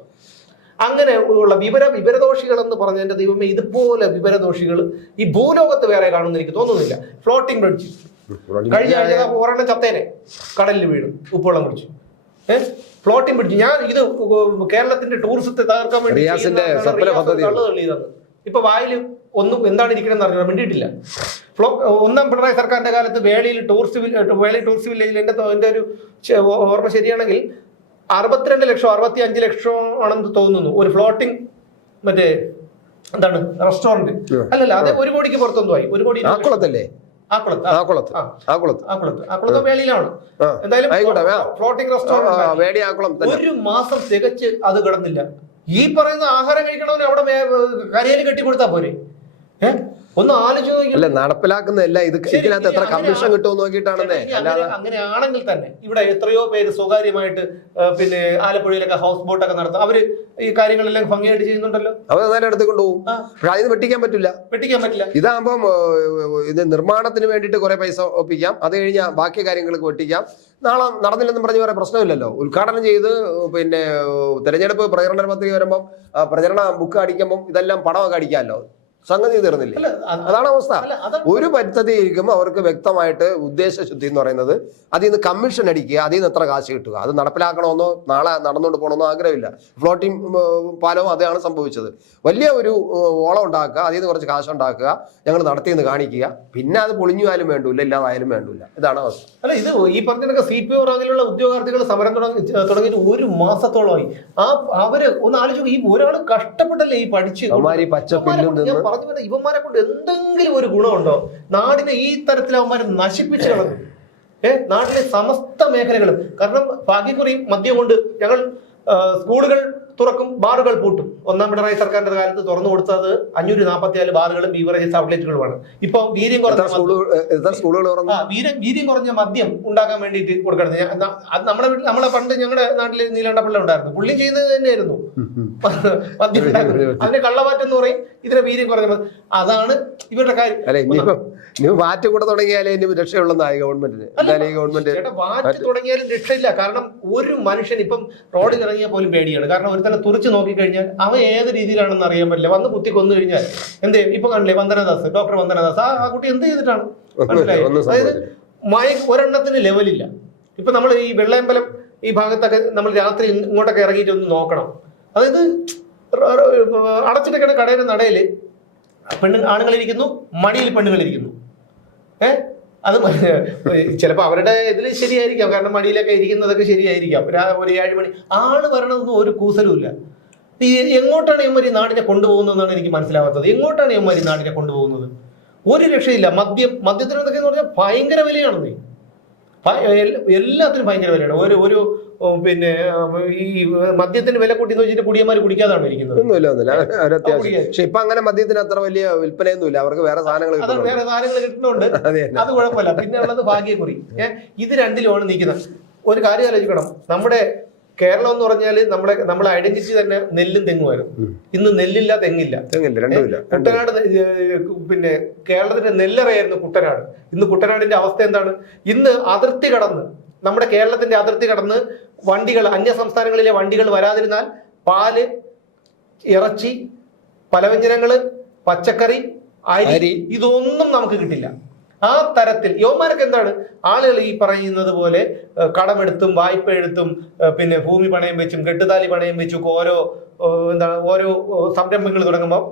അങ്ങനെ ഉള്ള വിവരദോഷികൾ എന്ന് പറഞ്ഞതിന്റെ ദൈവമേ, ഇതുപോലെ വിവരദോഷികൾ ഈ ഭൂലോകത്ത് വേറെ കാണുമെന്ന് എനിക്ക് തോന്നുന്നില്ല. ഫ്ലോട്ടിംഗ് ബ്രിഡ്ജ് കഴിഞ്ഞ ആഴ്ച ഒരെണ്ണം ചത്തേനെ കടലിൽ വീണു, ഉപ്പുവെള്ളം കുടിച്ചു. ഫ്ലോട്ടിംഗ് ബ്രിഡ്ജ് ഇത് കേരളത്തിന്റെ ടൂറിസത്തെ തകർക്കാൻ വേണ്ടി തള്ളിയതാണ്. ഇപ്പൊ വായിൽ ഒന്നും എന്താണ് ഇരിക്കണമെന്ന് അറിഞ്ഞു മിണ്ടിയിട്ടില്ല. ഒന്നാം പിണറായി സർക്കാരിന്റെ കാലത്ത് വേളി ടൂറിസ്റ്റ് വില്ലേജിൽ എന്റെ ഒരു ഓർമ്മ ശരിയാണെങ്കിൽ 62 ലക്ഷം 65 ലക്ഷം ആണെന്ന് തോന്നുന്നു ഒരു ഫ്ലോട്ടിംഗ് മറ്റേ എന്താണ് റെസ്റ്റോറന്റ്. അല്ലല്ല, അത് 1 കോടിക്ക് പുറത്തൊന്നും ആയി. 1 കോടി ആക്കുളത്ത് വേളിയിലാണ്. എന്തായാലും ഫ്ലോട്ടിംഗ് റെസ്റ്റോറന്റ് 1 മാസം തികച്ച് അത് കിടന്നില്ല. ഈ പറയുന്ന ആഹാരം കഴിക്കണവന് അവിടെ കരയിൽ കെട്ടിക്കൊടുത്താ പോരെ? ഒന്ന് ആലോചിച്ച് നടപ്പിലാക്കുന്നതല്ല. ഇതിനകത്ത് എത്ര കമ്മീഷൻ കിട്ടുമെന്ന് നോക്കിയിട്ടാണെന്നേ. അങ്ങനെയാണെങ്കിൽ തന്നെ ഇവിടെ എത്രയോ പേര് സ്വകാര്യമായിട്ട് പിന്നെ ആലപ്പുഴയിലൊക്കെ ഹൗസ് ബോട്ടൊക്കെ നടത്തും. അവര് ഈ കാര്യങ്ങളെല്ലാം ഭംഗിയായിട്ട് ചെയ്യുന്നുണ്ടല്ലോ. അവർ നേരെ എടുത്തുകൊണ്ടുപോകും. പക്ഷെ അതിന് വെട്ടിക്കാൻ പറ്റില്ല. ഇതാകുമ്പം ഇത് നിർമ്മാണത്തിന് വേണ്ടിയിട്ട് കുറെ പൈസ ഒപ്പിക്കാം, അത് കഴിഞ്ഞാൽ ബാക്കി കാര്യങ്ങൾക്ക് വെട്ടിക്കാം. നാളെ നടന്നില്ലെന്നും പറഞ്ഞ് വേറെ പ്രശ്നമില്ലല്ലോ. ഉദ്ഘാടനം ചെയ്ത് പിന്നെ തെരഞ്ഞെടുപ്പ് പ്രചരണ പത്രിക വരുമ്പം പ്രചരണ ബുക്ക് അടിക്കുമ്പം ഇതെല്ലാം പണമൊക്കെ അടിക്കാമല്ലോ. സംഗതി തീർന്നില്ലേ? അതാണ് അവസ്ഥ. ഒരു പദ്ധതി ഇരിക്കുമ്പോൾ അവർക്ക് വ്യക്തമായിട്ട് ഉദ്ദേശശുദ്ധി എന്ന് പറയുന്നത് അതിൽ നിന്ന് കമ്മീഷൻ അടിക്കുക, അതിൽ നിന്ന് എത്ര കാശ് കിട്ടുക, അത് നടപ്പിലാക്കണമെന്നോ നാളെ നടന്നുകൊണ്ട് പോകണമെന്നോ ആഗ്രഹമില്ല. ഫ്ലോട്ടിംഗ് പാലവും അതാണ് സംഭവിച്ചത്. വലിയ ഒരു ഓളം ഉണ്ടാക്കുക, അതിൽ നിന്ന് കുറച്ച് കാശ് ഉണ്ടാക്കുക, ഞങ്ങൾ നടത്തിയെന്ന് കാണിക്കുക, പിന്നെ അത് പൊളിഞ്ഞാലും വേണ്ടൂല്ല, ഇല്ലാതായാലും വേണ്ടൂല്ല. ഇതാണ് അവസ്ഥ. അല്ല, ഇത് ഈ പറഞ്ഞ CPO റാങ്കിലുള്ള ഉദ്യോഗാർത്ഥികൾ സമരം തുടങ്ങിയിട്ട് 1 മാസത്തോളമായി. അവര് ഒന്ന് ആലോചിക്കും, ഈ ഒരാൾ കഷ്ടപ്പെട്ടല്ലേ ഈ പഠിച്ച് ഇവന്മാരെ കൊണ്ട് എന്തെങ്കിലും ഒരു ഗുണമുണ്ടോ? നാടിനെ ഈ തരത്തിൽ അവന്മാരെ നശിപ്പിച്ചു കളഞ്ഞു. നാട്ടിലെ സമസ്ത മേഖലകളും. കാരണം ഭാഗ്യക്കുറിയും മദ്യം കൊണ്ട് ഞങ്ങൾ സ്കൂളുകൾ തുറക്കും, ബാറുകൾ പൂട്ടും. ഒന്നാം പിണറായി സർക്കാരിന്റെ കാലത്ത് തുറന്നു കൊടുത്തത് 544 ബാറുകളും ബീവറേജസ് ഔട്ട്ലെറ്റുകളുമാണ്. ഇപ്പൊ വീര്യം കുറഞ്ഞ മദ്യം ഉണ്ടാക്കാൻ വേണ്ടിയിട്ട് കൊടുക്കണം. നമ്മളെ പണ്ട് ഞങ്ങളുടെ നാട്ടിൽ നീലകണ്ഠപിള്ള ഉണ്ടായിരുന്നു, പുള്ളി ചെയ്യുന്നത് തന്നെയായിരുന്നു മദ്യം ഉണ്ടാക്കുന്നത്. അതിന്റെ കള്ളമാറ്റം എന്ന് പറയും, ഇതിനെ വീര്യം കുറഞ്ഞ. അതാണ് ഇവരുടെ കാര്യം. മാറ്റി കൂടെ തുടങ്ങിയാലേ രക്ഷയുള്ളതായി ഗവൺമെന്റിന്. മാറ്റി തുടങ്ങിയാലും രക്ഷയില്ല. കാരണം ഒരു മനുഷ്യൻ ഇപ്പം റോഡിൽ ഇറങ്ങിയാൽ പോലും പേടിയാണ്. കാരണം ഒരു തന്നെ തുറച്ചു നോക്കിക്കഴിഞ്ഞാൽ അവൻ ഏത് രീതിയിലാണെന്ന് അറിയാൻ പറ്റില്ല. വന്ന് കുത്തി കൊന്നു കഴിഞ്ഞാൽ എന്ത് ഇപ്പൊ കണ്ടില്ലേ വന്ദനദാസ്, ഡോക്ടർ വന്ദനദാസ്, ആ കുട്ടി എന്ത് ചെയ്തിട്ടാണ് മനസ്സിലായി? അതായത് ഒരെണ്ണത്തിന് ലെവലില്ല. ഇപ്പൊ നമ്മൾ ഈ വെള്ളയമ്പലം ഈ ഭാഗത്തൊക്കെ നമ്മൾ രാത്രി ഇങ്ങോട്ടൊക്കെ ഇറങ്ങിയിട്ട് ഒന്ന് നോക്കണം. അതായത് അടച്ചിട്ടൊക്കെ കടയുടെ നടയിൽ ആണുങ്ങളിരിക്കുന്നു, മടിയിൽ പെണ്ണുങ്ങളിരിക്കുന്നു. അത് ചിലപ്പോൾ അവരുടെ ഇതിൽ ശരിയായിരിക്കാം, കാരണം മടിയിലൊക്കെ ഇരിക്കുന്നതൊക്കെ ശരിയായിരിക്കാം. ഒരു 7 മണി ആള് വരണമെന്നും ഒരു കൂസലുമില്ല. എങ്ങോട്ടാണ് ഇവന്മാർ ഈ നാടിനെ കൊണ്ടുപോകുന്നതെന്നാണ് എനിക്ക് മനസ്സിലാവാത്തത്. എങ്ങോട്ടാണ് ഇവന്മാർ ഈ നാടിനെ കൊണ്ടുപോകുന്നത്? ഒരു രക്ഷയില്ല. മദ്യത്തിനൊക്കെ എന്ന് പറഞ്ഞാൽ ഭയങ്കര വിലയാണെന്നേ. എല്ലാത്തിനും ഭയങ്കര വിലയാണ്. ഒരു പിന്നെ ഈ മദ്യത്തിന് വില കൂട്ടി വെച്ചിട്ട് കുടിയന്മാർ കുടിക്കാതാണ് ഇരിക്കുന്നത്. പക്ഷെ ഇപ്പൊ അങ്ങനെ മദ്യത്തിന് അത്ര വലിയ വിൽപ്പനയൊന്നുമില്ല. അവർക്ക് വേറെ സാധനങ്ങൾ കിട്ടുന്നുണ്ട്, അത് കുഴപ്പമില്ല. പിന്നെ ഉള്ളത് ഭാഗ്യക്കുറി. ഇത് രണ്ടിലുമാണ് നിൽക്കുന്നത്. ഒരു കാര്യം ആലോചിക്കണം, നമ്മുടെ കേരളം എന്ന് പറഞ്ഞാൽ നമ്മുടെ ഐഡന്റിറ്റി തന്നെ നെല്ലും തെങ്ങുമായിരുന്നു. ഇന്ന് നെല്ലില്ല, തെങ്ങില്ല. കുട്ടനാട് പിന്നെ കേരളത്തിന്റെ നെല്ലറയായിരുന്നു കുട്ടനാട്. ഇന്ന് കുട്ടനാടിന്റെ അവസ്ഥ എന്താണ്? ഇന്ന് അതിർത്തി കടന്ന്, നമ്മുടെ കേരളത്തിന്റെ അതിർത്തി കടന്ന് വണ്ടികൾ, അന്യ സംസ്ഥാനങ്ങളിലെ വണ്ടികൾ വരാതിരുന്നാൽ പാല്, ഇറച്ചി, പലവ്യഞ്ജനങ്ങള്, പച്ചക്കറി, അരി, ഇതൊന്നും നമുക്ക് കിട്ടില്ല. ആ തരത്തിൽ യുവമാരൊക്കെ എന്താണ്, ആളുകൾ ഈ പറയുന്നത് പോലെ കടമെടുത്തും വായ്പ എടുത്തും പിന്നെ ഭൂമി പണയം വെച്ചും കെട്ടുതാലി പണയം വെച്ചും ഓരോ സംരംഭങ്ങൾ തുടങ്ങുമ്പോൾ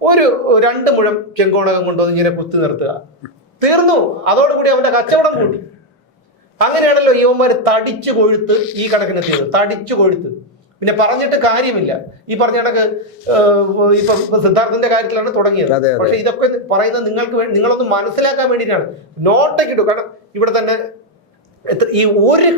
ഒരു 2 മുഴം ചെങ്കോണകം കൊണ്ടുവന്ന് ഇങ്ങനെ കുത്തി നിർത്തുക, തീർന്നു. അതോടുകൂടി അവന്റെ കച്ചവടം കൂട്ടി. അങ്ങനെയാണല്ലോ യുവമാർ തടിച്ചു കൊഴുത്ത് ഈ കണക്കിനെത്തിയത്. തടിച്ചു കൊഴുത്ത് പിന്നെ പറഞ്ഞിട്ട് കാര്യമില്ല. ഈ പറഞ്ഞ കണക്ക് ഇപ്പൊ സിദ്ധാർത്ഥന്റെ കാര്യത്തിലാണ് തുടങ്ങിയത്. പക്ഷെ ഇതൊക്കെ പറയുന്നത് നിങ്ങളൊന്ന് മനസ്സിലാക്കാൻ വേണ്ടിയിട്ടാണ്. നോട്ടൊക്കെ ഇട്ടു. കാരണം ഇവിടെ തന്നെ ഈ ഒരു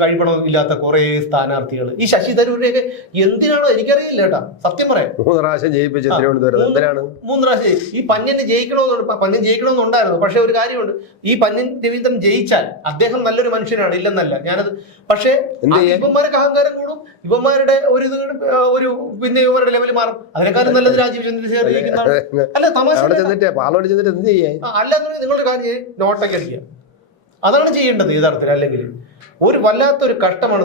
കഴിവണം ഇല്ലാത്ത കുറെ സ്ഥാനാർത്ഥികൾ. ഈ ശശി തരൂരിനെയൊക്കെ എന്തിനാണോ എനിക്കറിയില്ല കേട്ടാ, സത്യം പറയാം. 3 പ്രാവശ്യം ജയിപ്പിച്ചു. 3 പ്രാവശ്യം. ഈ പന്യന് ജയിക്കണമെന്നുണ്ടായിരുന്നു. പക്ഷെ ഒരു കാര്യമുണ്ട്, ഈ പന്യൻ രവീന്ദ്രൻ ജയിച്ചാൽ അദ്ദേഹം നല്ലൊരു മനുഷ്യനാണ്, ഇല്ലെന്നല്ല ഞാനത്. പക്ഷെ ഇവന്മാർക്ക് അഹങ്കാരം കൂടും, ഇവന്മാരുടെ ഒരു പിന്നെ ഇവരുടെ ലെവൽ മാറും. അതിനെക്കാളും നല്ലത് രാജീവ് ചന്ദ്രശേഖർ ജയിക്കുന്നതാണ്. അല്ല തമാശ അല്ല, നിങ്ങളൊരു കാര്യം നോട്ടൊക്കെ അടിക്കുക, അതാണ് ചെയ്യേണ്ടത് യഥാർത്ഥത്തിൽ. അല്ലെങ്കിൽ ഒരു വല്ലാത്തൊരു കഷ്ടമാണ്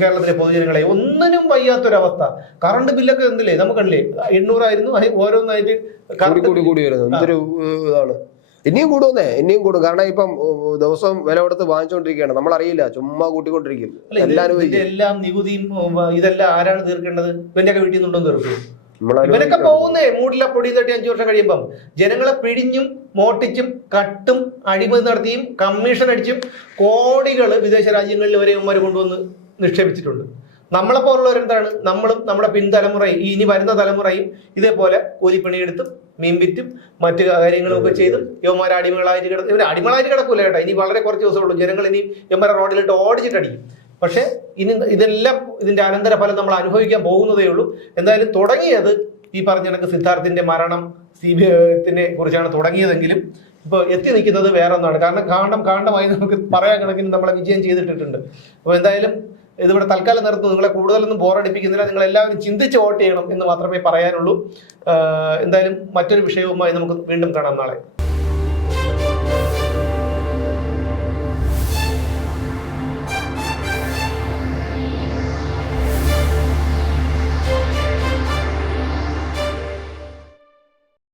കേരളത്തിലെ പൊതുജനങ്ങളെ. ഒന്നിനും വയ്യാത്തൊരവസ്ഥ. കറണ്ട് ബില്ലൊക്കെ എന്തില്ലേ നമുക്കല്ലേ 800 ആയിരുന്നു, ഓരോന്നായിട്ട് കൂടി വരുന്നു. എന്തൊരു ഇതാണ്. ഇനിയും കൂടുന്നേ, ഇനിയും കൂടും. കാരണം ഇപ്പം ദിവസം വില കൊടുത്ത് വാങ്ങിച്ചുകൊണ്ടിരിക്കുകയാണ്. നമ്മളറിയില്ല, ചുമ്മാ കൂട്ടിക്കൊണ്ടിരിക്കും. എല്ലാം നികുതിയും ഇതെല്ലാം ആരാണ് തീർക്കേണ്ടത്? ഇവന്റെയൊക്കെ വീട്ടിൽ നിന്നുണ്ടോ തീർക്കും? ഇവരൊക്കെ പോകുന്നേ മൂടില്ല പൊടി തട്ടി 5 വർഷം കഴിയുമ്പം. ജനങ്ങളെ പിഴിഞ്ഞും മോട്ടിച്ചും കട്ടും അഴിമതി നടത്തിയും കമ്മീഷൻ അടിച്ചും കോടികൾ വിദേശ രാജ്യങ്ങളിൽ വരെ ഇവന്മാർ കൊണ്ടുവന്ന് നിക്ഷേപിച്ചിട്ടുണ്ട്. നമ്മളെപ്പോലുള്ളവരെന്താണ്, നമ്മളും നമ്മുടെ പിൻതലമുറയും ഇനി വരുന്ന തലമുറയും ഇതേപോലെ കൂലിപ്പണിയെടുത്തും മീൻ വിറ്റും മറ്റു കാര്യങ്ങളും ഒക്കെ ചെയ്തും യുവമാരെ അടിമകളായിട്ട് ഇവർ അടിമകളായിട്ട് കിടക്കൂല കേട്ടോ. ഇനി വളരെ കുറച്ച് ദിവസമുള്ളൂ. ജനങ്ങൾ ഇനി യുവമാരെ റോഡിലിട്ട് ഓടിച്ചിട്ടടിക്കും. പക്ഷെ ഇനി ഇതെല്ലാം ഇതിന്റെ അനന്തരഫലം നമ്മൾ അനുഭവിക്കാൻ പോകുന്നതേ ഉള്ളൂ. എന്തായാലും തുടങ്ങിയത് ഈ പറഞ്ഞ കണക്ക് സിദ്ധാർത്ഥിന്റെ മരണം CBI കുറിച്ചാണ് തുടങ്ങിയതെങ്കിലും ഇപ്പൊ എത്തി നിൽക്കുന്നത് വേറെ ഒന്നാണ്. കാരണം കാണ്ഡമായി നമുക്ക് പറയാൻ കണക്കിന് നമ്മളെ വിജയം ചെയ്തിട്ടിട്ടുണ്ട്. അപ്പോൾ എന്തായാലും ഇതിവിടെ തൽക്കാലം നിർത്തുന്നു. നിങ്ങളെ കൂടുതലൊന്നും ബോറടിപ്പിക്കുന്നില്ല. നിങ്ങൾ എല്ലാവരും ചിന്തിച്ച് വോട്ട് ചെയ്യണം എന്ന് മാത്രമേ പറയാനുള്ളൂ. എന്തായാലും മറ്റൊരു വിഷയവുമായി നമുക്ക് വീണ്ടും കാണാം നാളെ.